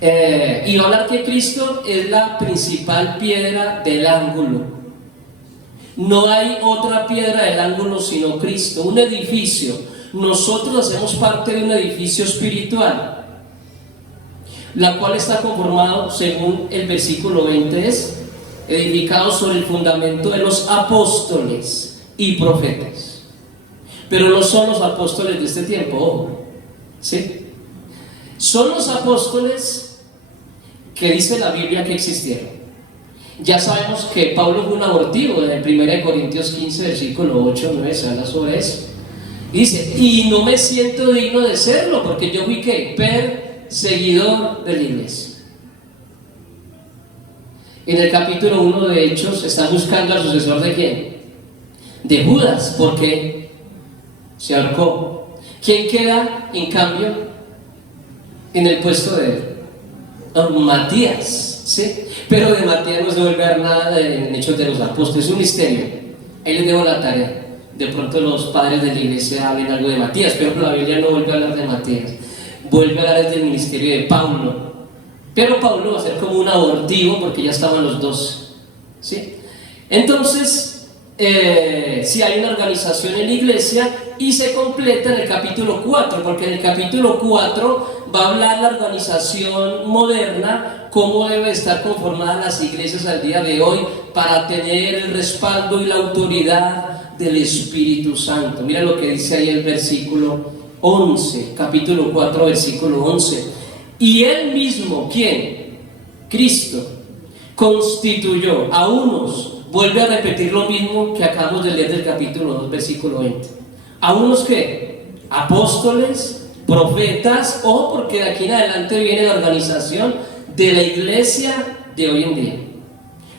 Y va a hablar que Cristo es la principal piedra del ángulo. No hay otra piedra del ángulo sino Cristo, un edificio. Nosotros hacemos parte de un edificio espiritual, la cual está conformado, según el versículo 20, es edificado sobre el fundamento de los apóstoles y profetas. Pero no son los apóstoles de este tiempo, ojo, ¿sí? Son los apóstoles que dice la Biblia que existieron. Ya sabemos que Pablo fue un abortivo. En el 1 Corintios 15, versículo 8, 9 se habla sobre eso. Dice, y no me siento digno de serlo, porque yo fui ¿qué? Perseguidor de la iglesia. En el capítulo 1 de Hechos está buscando al sucesor de ¿quién? De Judas, porque se ahorcó. ¿Quién queda, en cambio, en el puesto de él? Matías, ¿sí? Pero de Matías no se vuelve a ver nada en Hechos de los Apóstoles, es un misterio. Ahí les dejo la tarea. De pronto los padres de la iglesia hablen algo de Matías, pero la Biblia no vuelve a hablar de Matías, vuelve a hablar del ministerio de Pablo. Pero Pablo va a ser como un abortivo porque ya estaban los dos, ¿sí? Entonces, si hay una organización en la iglesia y se completa en el capítulo 4, porque en el capítulo 4 va a hablar la organización moderna, cómo debe estar conformadas las iglesias al día de hoy para tener el respaldo y la autoridad del Espíritu Santo. Mira lo que dice ahí el versículo 11, capítulo 4, versículo 11. Y él mismo, ¿quién? Cristo, constituyó a unos, vuelve a repetir lo mismo que acabamos de leer del capítulo 2, versículo 20. ¿A unos qué? Apóstoles, profetas, o porque de aquí en adelante viene la organización de la iglesia de hoy en día.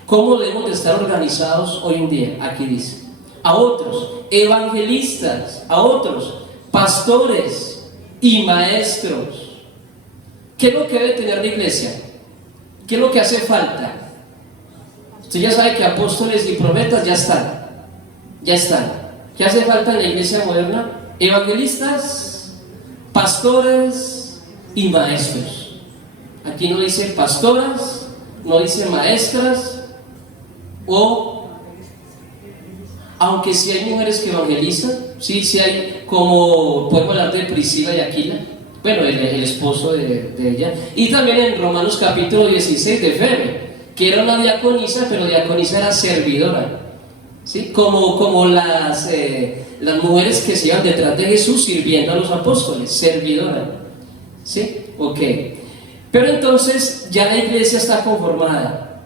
¿Cómo debemos de estar organizados hoy en día? Aquí dice. A otros, evangelistas, a otros, pastores y maestros. ¿Qué es lo que debe tener la iglesia? ¿Qué es lo que hace falta? Usted ya sabe que apóstoles y profetas ya están. Ya están. ¿Qué hace falta en la iglesia moderna? Evangelistas, pastores y maestros. Aquí no dice pastoras, no dice maestras, o aunque sí hay mujeres que evangelizan, sí hay, como podemos hablar de Priscila y Aquila, bueno, el esposo de ella, y también en Romanos capítulo 16 de Febe, que era una diaconisa, pero diaconisa era servidora, ¿sí? Como las mujeres que se iban detrás de Jesús sirviendo a los apóstoles, servidora, ¿sí? Ok, pero entonces ya la iglesia está conformada.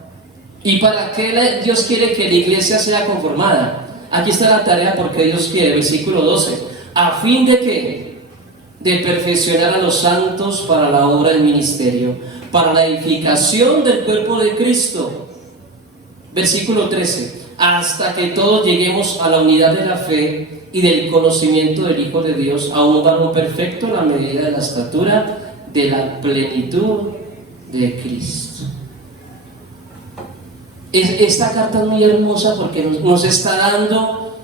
¿Y para qué Dios quiere que la iglesia sea conformada? Aquí está la tarea, porque Dios quiere, versículo 12, a fin de que de perfeccionar a los santos para la obra del ministerio, para la edificación del cuerpo de Cristo. Versículo 13, hasta que todos lleguemos a la unidad de la fe y del conocimiento del Hijo de Dios, a un varón perfecto a la medida de la estatura de la plenitud de Cristo. Esta carta es muy hermosa porque nos está dando,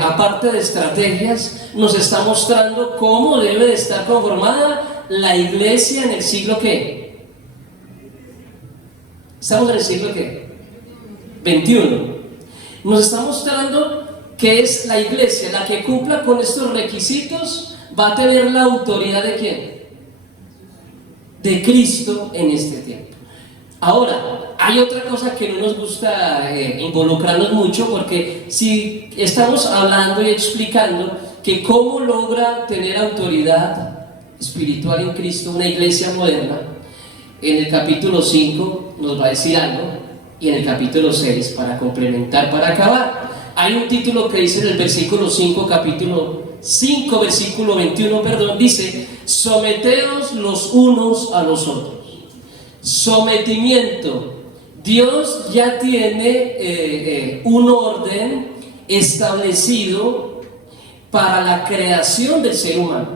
aparte de estrategias, nos está mostrando cómo debe de estar conformada la iglesia en el siglo ¿qué? Estamos en el siglo ¿qué? 21. Nos está mostrando que es la iglesia la que cumpla con estos requisitos, va a tener la autoridad ¿de quién? De Cristo en este tiempo. Ahora, hay otra cosa que no nos gusta involucrarnos mucho, porque si estamos hablando y explicando que cómo logra tener autoridad espiritual en Cristo una iglesia moderna, en el capítulo 5 nos va a decir algo, y en el capítulo 6, para complementar, para acabar, hay un título que dice en el versículo 5, capítulo 5, versículo 21, perdón, dice, someteos los unos a los otros. Sometimiento. Dios ya tiene un orden establecido para la creación del ser humano,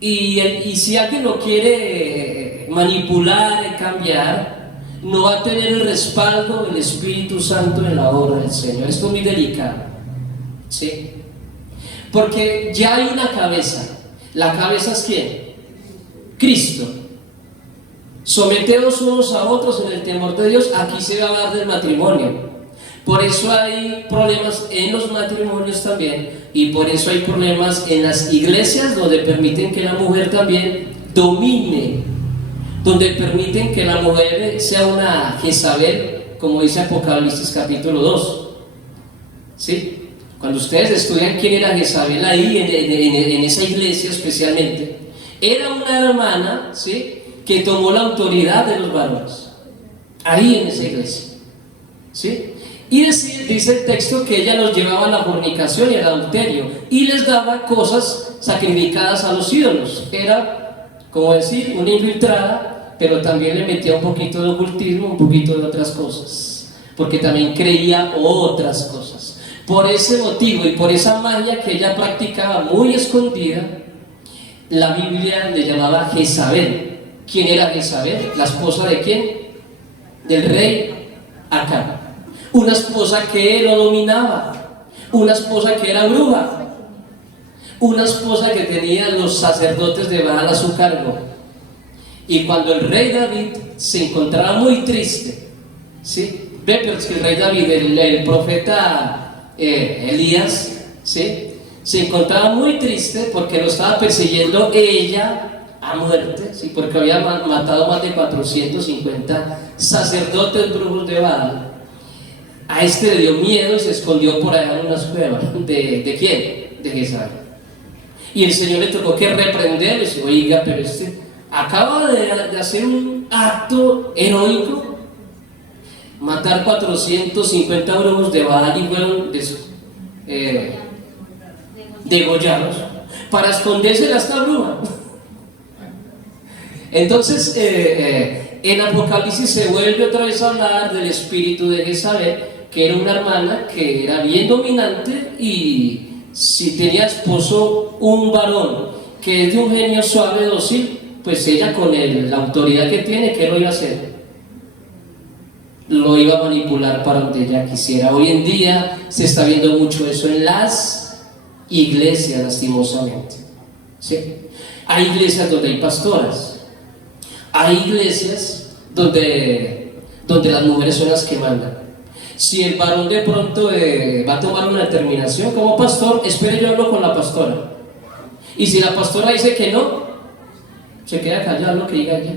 y si alguien lo quiere manipular, cambiar, no va a tener el respaldo del Espíritu Santo en la obra del Señor. Esto es muy delicado, ¿sí? Porque ya hay una cabeza. ¿La cabeza es quién? Cristo. Someteos unos a otros en el temor de Dios. Aquí se va a hablar del matrimonio. Por eso hay problemas en los matrimonios también, y por eso hay problemas en las iglesias donde permiten que la mujer también domine, donde permiten que la mujer sea una Jezabel, como dice Apocalipsis capítulo 2. ¿Sí? Cuando ustedes estudian quién era Jezabel ahí, en esa iglesia especialmente, era una hermana, ¿sí?, que tomó la autoridad de los varones, ahí en esa iglesia, ¿sí? Y dice el texto que ella los llevaba a la fornicación y al adulterio y les daba cosas sacrificadas a los ídolos. Era, como decir, una infiltrada, pero también le metía un poquito de ocultismo, un poquito de otras cosas, porque también creía otras cosas. Por ese motivo y por esa magia que ella practicaba muy escondida, la Biblia le llamaba Jezabel. ¿Quién era Jezabel? ¿La esposa de quién? Del rey Acab. Una esposa que lo dominaba, una esposa que era bruja, una esposa que tenía los sacerdotes de Baal a su cargo. Y cuando el rey David se encontraba muy triste, ¿sí? Ve, pero es que el rey David, el profeta Elías, ¿sí? Se encontraba muy triste porque lo estaba persiguiendo ella a muerte, ¿sí? Porque había matado más de 450 sacerdotes brujos de Baal. A este le dio miedo y se escondió por allá en unas cuevas. ¿De quién? De Jezabel. Y el Señor le tocó que reprenderle. Dice, oiga, pero este acaba de hacer un acto heroico, matar 450 brujos de Baal y fueron degollados para esconderse a esta bruja. Entonces, en Apocalipsis se vuelve otra vez a hablar del espíritu de Jezabel, que era una hermana que era bien dominante, y si tenía esposo un varón que es de un genio suave, dócil, pues ella con la autoridad que tiene, ¿qué lo iba a hacer? Lo iba a manipular para donde ella quisiera. Hoy en día se está viendo mucho eso en las iglesias, lastimosamente, ¿sí? Hay iglesias donde hay pastoras, hay iglesias donde las mujeres son las que mandan. Si el varón de pronto va a tomar una determinación como pastor, espere, yo hablo con la pastora. Y si la pastora dice que no, se queda callado lo que diga ella.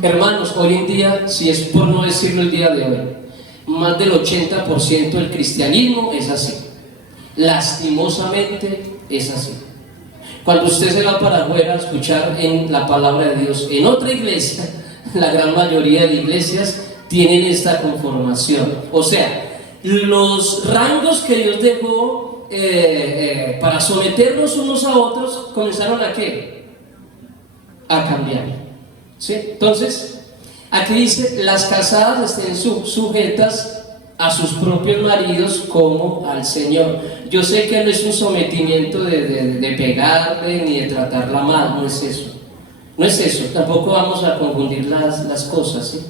Hermanos, hoy en día, si es por no decirlo el día de hoy, más del 80% del cristianismo es así. Lastimosamente es así. Cuando usted se va para afuera a escuchar en la palabra de Dios, en otra iglesia, la gran mayoría de iglesias tienen esta conformación. O sea, los rangos que Dios dejó para someternos unos a otros, comenzaron a ¿qué? A cambiar, ¿sí? Entonces, aquí dice, las casadas estén sujetas a sus propios maridos como al Señor. Yo sé que no es un sometimiento de pegarle ni de tratarla mal, no es eso. No es eso, tampoco vamos a confundir las cosas, ¿sí?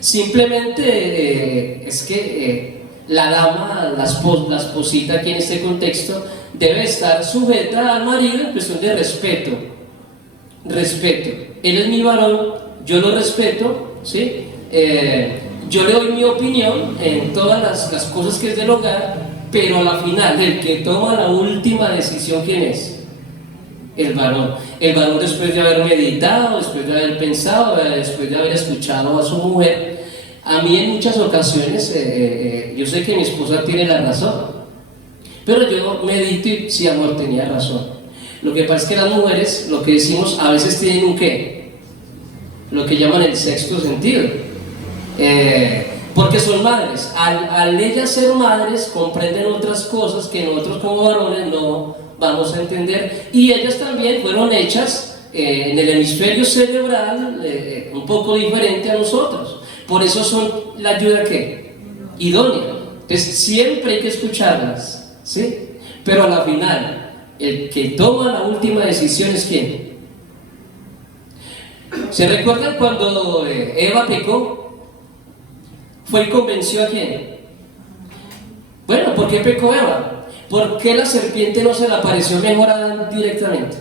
Simplemente es que la dama, la esposita aquí en este contexto, debe estar sujeta al marido en cuestión de respeto. Respeto. Él es mi varón, yo lo respeto, ¿sí? Yo le doy mi opinión en todas las cosas que es del hogar, pero a la final, el que toma la última decisión, ¿quién es? El varón. El varón, después de haber meditado, después de haber pensado, después de haber escuchado a su mujer. A mí en muchas ocasiones, yo sé que mi esposa tiene la razón, pero yo medito y sí, amor, tenía razón. Lo que pasa es que las mujeres, lo que decimos, a veces tienen un ¿qué? Lo que llaman el sexto sentido. Porque son madres. Al ellas ser madres, comprenden otras cosas que nosotros como varones no vamos a entender, y ellas también fueron hechas en el hemisferio cerebral un poco diferente a nosotros. Por eso son la ayuda ¿qué? Idónea. Entonces siempre hay que escucharlas, ¿sí? Pero a la final, el que toma la última decisión es ¿quién? ¿Se recuerdan cuando Eva pecó? ¿Fue y convenció a quién? Bueno, ¿por qué pecó Eva? ¿Por qué la serpiente no se le apareció mejor a Adán directamente?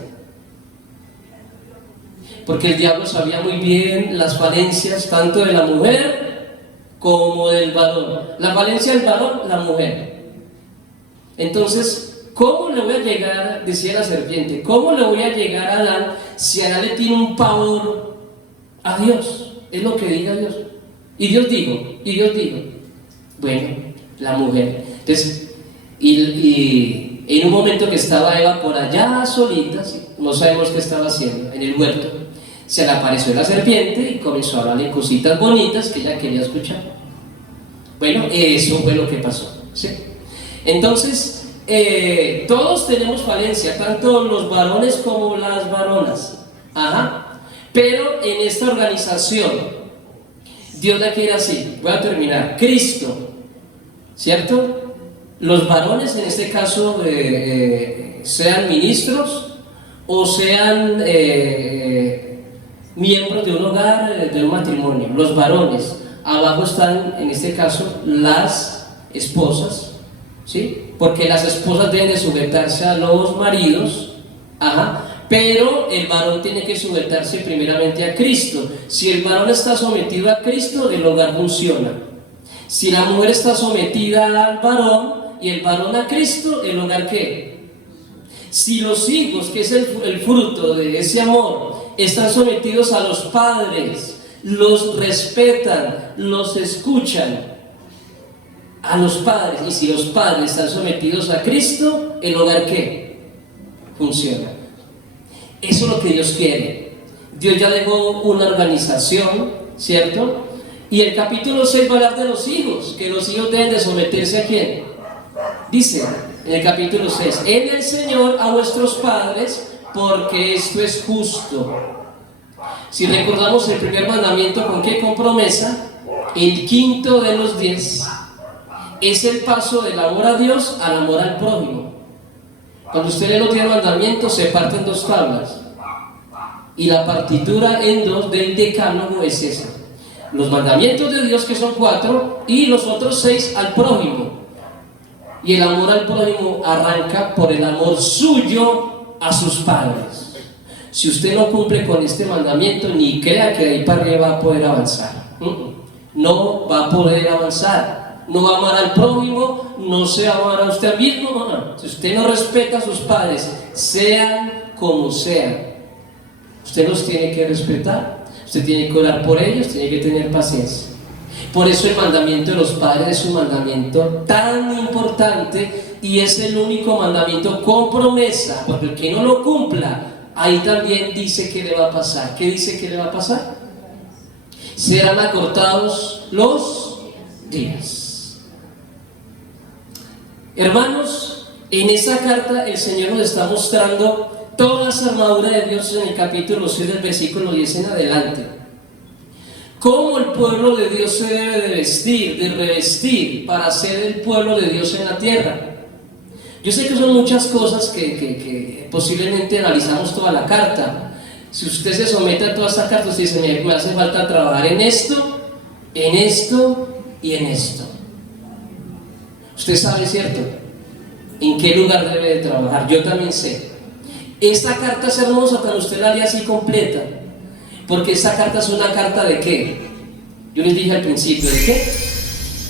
Porque el diablo sabía muy bien las falencias tanto de la mujer como del varón. La falencia del varón, la mujer. Entonces, ¿cómo le voy a llegar, decía la serpiente, cómo le voy a llegar a Adán si Adán le tiene un pavor a Dios? Es lo que diga Dios. Y Dios dijo, bueno, la mujer. Entonces, y en un momento que estaba Eva por allá solita, no sabemos qué estaba haciendo, en el huerto, se le apareció la serpiente y comenzó a hablarle cositas bonitas que ella quería escuchar. Bueno, eso fue lo que pasó, ¿sí? Entonces, todos tenemos falencia, tanto los varones como las varonas. Ajá. Pero en esta organización, Dios la quiere así. Voy a terminar. Cristo, ¿cierto? Los varones, en este caso, sean ministros o sean miembros de un hogar, de un matrimonio. Los varones. Abajo están, en este caso, las esposas, ¿sí? Porque las esposas deben de sujetarse a los maridos, ajá, pero el varón tiene que sujetarse primeramente a Cristo. Si el varón está sometido a Cristo, el hogar funciona. Si la mujer está sometida al varón y el varón a Cristo, ¿el hogar qué? Si los hijos, que es el fruto de ese amor, están sometidos a los padres, los respetan, los escuchan a los padres, y si los padres están sometidos a Cristo, ¿el hogar qué? Funciona. Eso es lo que Dios quiere. Dios ya dejó una organización, ¿cierto? Y el capítulo 6 va a hablar de los hijos, que los hijos deben de someterse a ¿quién? Dice en el capítulo 6: en el Señor a vuestros padres, porque esto es justo. Si recordamos el primer mandamiento, ¿con qué? Con promesa. El quinto de los 10 es el paso del amor a Dios al amor al prójimo. Cuando usted lee los 10 mandamientos, se parten en 2 tablas, y la partitura en 2 del decálogo es esa: los mandamientos de Dios, que son 4, y los otros 6 al prójimo. Y el amor al prójimo arranca por el amor suyo a sus padres. Si usted no cumple con este mandamiento, ni crea que de ahí para arriba va a poder avanzar. No va a poder avanzar. No va a amar al prójimo, no se va a amar a usted mismo. No. Si usted no respeta a sus padres, sean como sean, usted los tiene que respetar. Usted tiene que orar por ellos, tiene que tener paciencia. Por eso el mandamiento de los padres es un mandamiento tan importante, y es el único mandamiento con promesa, porque el que no lo cumpla, ahí también dice que le va a pasar. ¿Qué dice que le va a pasar? Serán acortados los días. Hermanos, en esta carta el Señor nos está mostrando toda esa armadura de Dios en el capítulo 6 del versículo 10 en adelante. Cómo el pueblo de Dios se debe de vestir, de revestir, para ser el pueblo de Dios en la tierra. Yo sé que son muchas cosas que posiblemente analizamos toda la carta. Si usted se somete a toda esta carta, usted dice: mire, me hace falta trabajar en esto y en esto. Usted sabe, ¿cierto?, en qué lugar debe de trabajar. Yo también sé. Esta carta es hermosa cuando usted la lee así completa, porque esta carta es una carta ¿de qué? Yo les dije al principio, ¿de qué?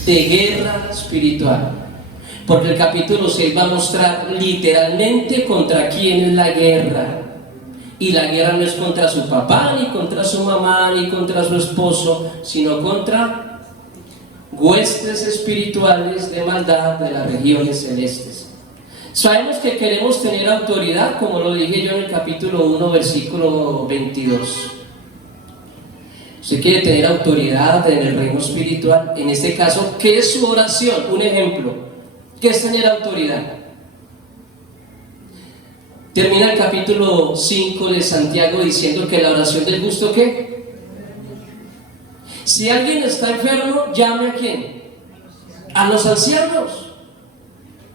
De guerra espiritual. Porque el capítulo 6 va a mostrar literalmente contra quién es la guerra. Y la guerra no es contra su papá, ni contra su mamá, ni contra su esposo, sino contra huestes espirituales de maldad de las regiones celestes. Sabemos que queremos tener autoridad, como lo dije yo en el capítulo 1, versículo 22. Usted quiere tener autoridad en el reino espiritual. En este caso, ¿qué es su oración? Un ejemplo. ¿Qué es tener autoridad? Termina el capítulo 5 de Santiago diciendo que la oración del justo, ¿qué? Si alguien está enfermo, llame ¿a quién? A los ancianos.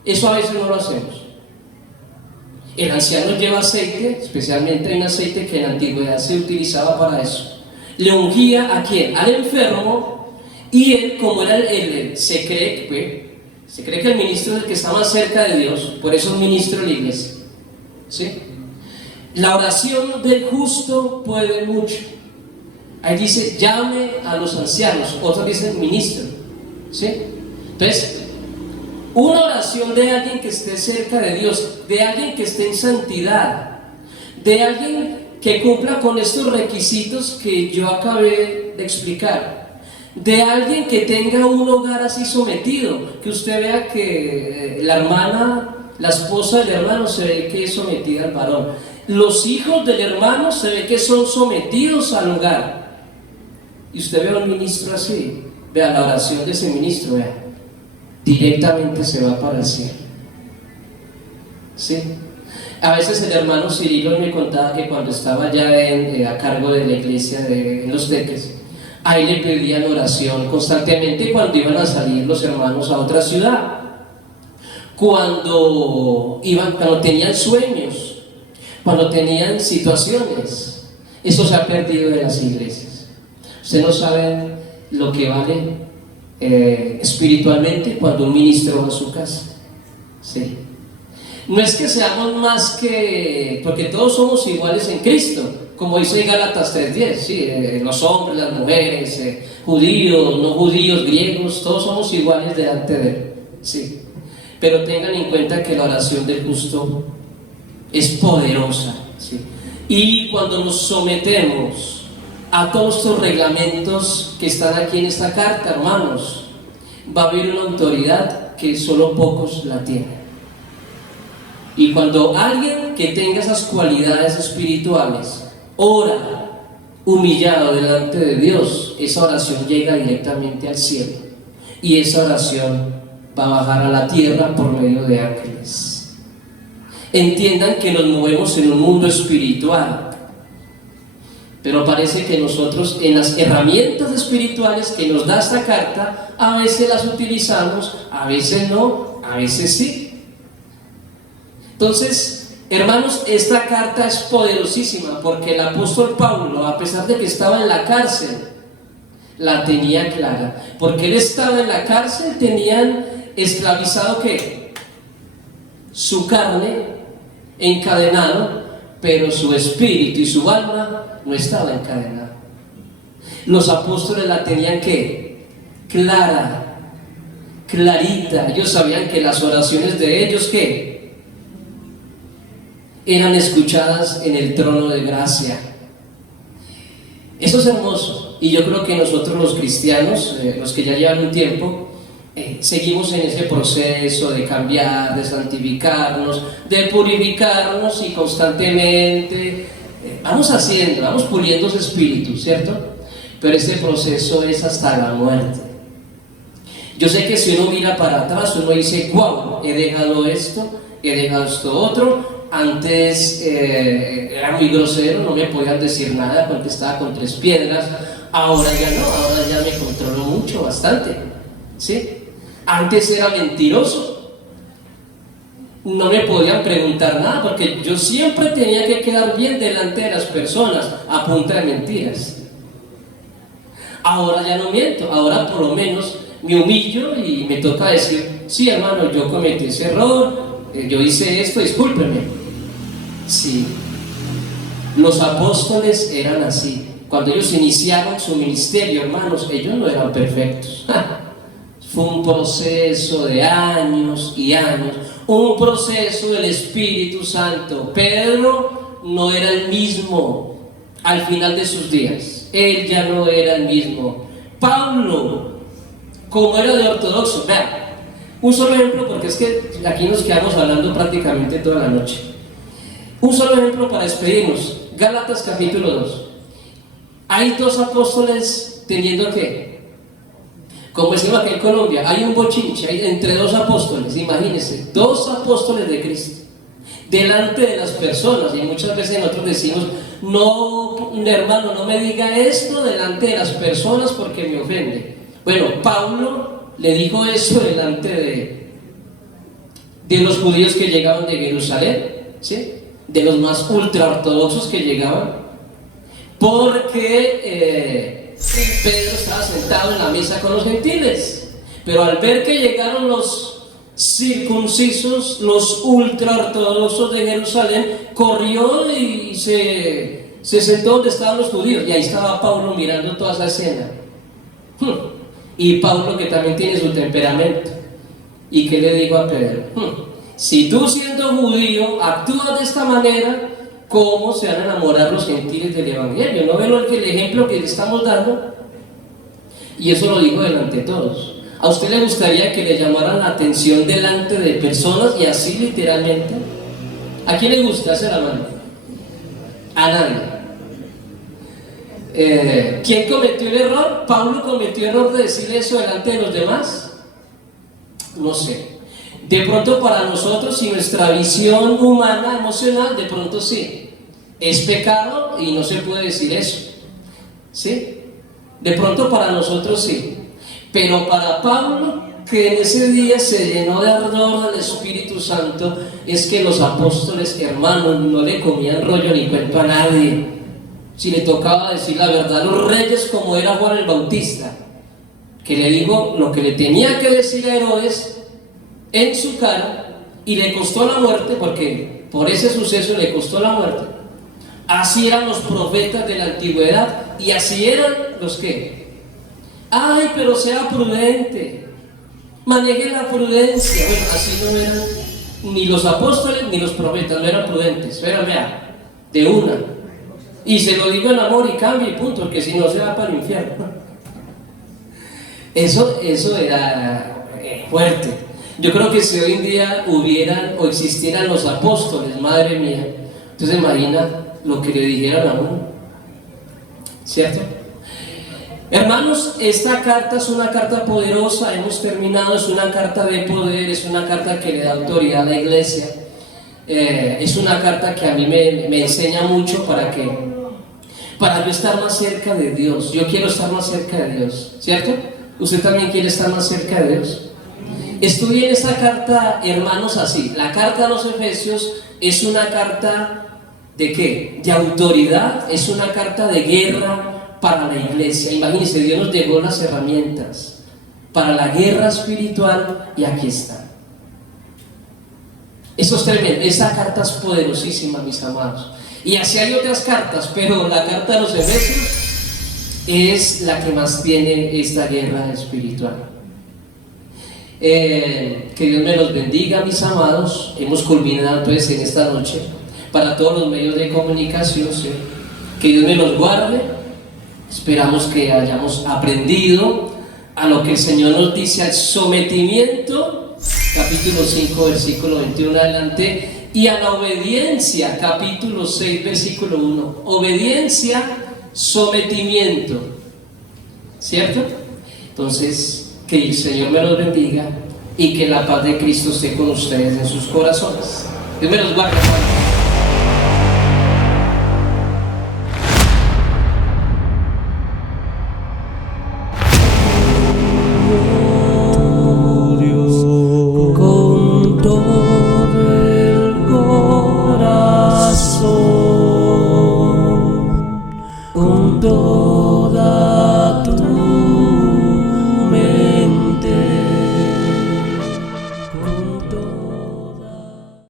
Eso a veces no lo hacemos. El anciano lleva aceite, especialmente hay un aceite que en la antigüedad se utilizaba para eso. Le ungía ¿a quién? Al enfermo, y él, como era se cree que el ministro es el que está más cerca de Dios, por eso es ministro de la iglesia, ¿sí? La oración del justo puede mucho. Ahí dice: llame a los ancianos, otros dicen ministro, ¿sí? Entonces, una oración de alguien que esté cerca de Dios, de alguien que esté en santidad, de alguien que cumpla con estos requisitos que yo acabé de explicar, de alguien que tenga un hogar así sometido, que usted vea que la hermana, la esposa del hermano se ve que es sometida al varón, los hijos del hermano se ve que son sometidos al hogar, y usted ve a un ministro así, Vea, la oración de ese ministro, vea, directamente se va para el cielo. ¿Sí? A veces el hermano Cirilo me contaba que cuando estaba ya a cargo de la iglesia en Los Teques, ahí le pedían oración constantemente cuando iban a salir los hermanos a otra ciudad, cuando tenían sueños, cuando tenían situaciones. Eso se ha perdido de las iglesias. Ustedes no saben lo que vale espiritualmente cuando un ministro va a su casa. Sí. No es que seamos más que, porque todos somos iguales en Cristo, como dice Gálatas 3:10, ¿sí? Los hombres, las mujeres, judíos, no judíos, griegos, todos somos iguales delante de Él, ¿sí? Pero tengan en cuenta que la oración del justo es poderosa, ¿sí? Y cuando nos sometemos a todos estos reglamentos que están aquí en esta carta, hermanos, va a haber una autoridad que solo pocos la tienen. Y cuando alguien que tenga esas cualidades espirituales ora humillado delante de Dios, esa oración llega directamente al cielo y esa oración va a bajar a la tierra por medio de ángeles. Entiendan que nos movemos en un mundo espiritual, pero parece que nosotros en las herramientas espirituales que nos da esta carta a veces las utilizamos, a veces no, a veces sí. Entonces, hermanos, esta carta es poderosísima porque el apóstol Pablo, a pesar de que estaba en la cárcel, la tenía clara. Porque él estaba en la cárcel, tenían esclavizado ¿qué? Su carne, encadenado, pero su espíritu y su alma no estaba encadenado. Los apóstoles la tenían ¿qué? Clara, clarita. Ellos sabían que las oraciones de ellos ¿qué? Eran escuchadas en el trono de gracia. Eso es hermoso, y yo creo que nosotros los cristianos, los que ya llevan un tiempo, seguimos en ese proceso de cambiar, de santificarnos, de purificarnos, y constantemente vamos puliendo ese espíritu, ¿cierto? Pero ese proceso es hasta la muerte. Yo sé que si uno mira para atrás, uno dice, wow, he dejado esto otro. Antes era muy grosero, no me podían decir nada porque estaba con 3 piedras. Ahora ya no, ahora ya me controlo mucho, bastante, ¿sí? Antes era mentiroso, no me podían preguntar nada porque yo siempre tenía que quedar bien delante de las personas a punta de mentiras. Ahora ya no miento, ahora por lo menos me humillo y me toca decir, sí, hermano, yo cometí ese error, yo hice esto, discúlpeme. Sí, los apóstoles eran así. Cuando ellos iniciaron su ministerio, hermanos, ellos no eran perfectos. Fue un proceso de años y años, un proceso del Espíritu Santo. Pedro no era el mismo al final de sus días, él ya no era el mismo. Pablo, como era de ortodoxo, vean, un solo ejemplo, porque es que aquí nos quedamos hablando prácticamente toda la noche. Un solo ejemplo para despedirnos. Gálatas capítulo 2. Hay 2 apóstoles teniendo ¿qué? Como decimos aquí en Colombia, hay un bochinche entre 2 apóstoles. Imagínense, 2 apóstoles de Cristo delante de las personas. Y muchas veces nosotros decimos, no, hermano, no me diga esto delante de las personas porque me ofende. Bueno, Pablo le dijo eso delante de los judíos que llegaban de Jerusalén, ¿sí? De los más ultra ortodoxos que llegaban, porque Pedro estaba sentado en la mesa con los gentiles, pero al ver que llegaron los circuncisos, los ultra ortodoxos de Jerusalén, corrió y se sentó donde estaban los judíos, y ahí estaba Pablo mirando toda esa escena. Y Pablo, que también tiene su temperamento, ¿y qué le digo a Pedro? Si tú siendo judío actúas de esta manera, ¿cómo se van a enamorar los gentiles del evangelio? ¿No ven el ejemplo que le estamos dando? Y eso lo dijo delante de todos. ¿A usted le gustaría que le llamaran la atención delante de personas y así literalmente? ¿A quién le gusta hacer la mano? A nadie. ¿Quién cometió el error? ¿Pablo cometió el error de decir eso delante de los demás? No sé. De pronto para nosotros y nuestra visión humana, emocional, de pronto sí. Es pecado y no se puede decir eso. ¿Sí? De pronto para nosotros sí. Pero para Pablo, que en ese día se llenó de ardor del Espíritu Santo, es que los apóstoles, hermanos, no le comían rollo ni cuento a nadie. Si le tocaba decir la verdad, los reyes, como era Juan el Bautista, que le dijo lo que le tenía que decir a Herodes en su cara, y le costó la muerte, porque por ese suceso le costó la muerte. Así eran los profetas de la antigüedad, y así eran los que, ay, pero sea prudente, maneje la prudencia. Bueno, así no eran ni los apóstoles ni los profetas, no eran prudentes. Pero vea, de una, y se lo digo en amor y cambie y punto, porque si no se va para el infierno. Eso era fuerte. Yo creo que si hoy en día hubieran o existieran los apóstoles, madre mía, entonces imagina lo que le dijeran a uno, ¿cierto? Hermanos, esta carta es una carta poderosa, hemos terminado, es una carta de poder, es una carta que le da autoridad a la iglesia, es una carta que a mí me enseña mucho para yo estar más cerca de Dios. Yo quiero estar más cerca de Dios, ¿cierto? ¿Usted también quiere estar más cerca de Dios? Estudien esta carta, hermanos, así. La carta a los Efesios es una carta ¿de qué? De autoridad, es una carta de guerra para la iglesia. Imagínense, Dios nos dejó las herramientas para la guerra espiritual y aquí está. Eso es tremendo, esa carta es poderosísima, mis amados. Y así hay otras cartas, pero la carta a los Efesios es la que más tiene esta guerra espiritual. Que Dios me los bendiga, mis amados. Hemos culminado pues en esta noche para todos los medios de comunicación, ¿sí? Que Dios me los guarde. Esperamos que hayamos aprendido a lo que el Señor nos dice, al sometimiento, capítulo 5, versículo 21 adelante, y a la obediencia, capítulo 6, versículo 1. Obediencia, sometimiento, ¿cierto? Entonces, que el Señor me los bendiga y que la paz de Cristo esté con ustedes en sus corazones. Dios me los guarde. Con todo el corazón, con todo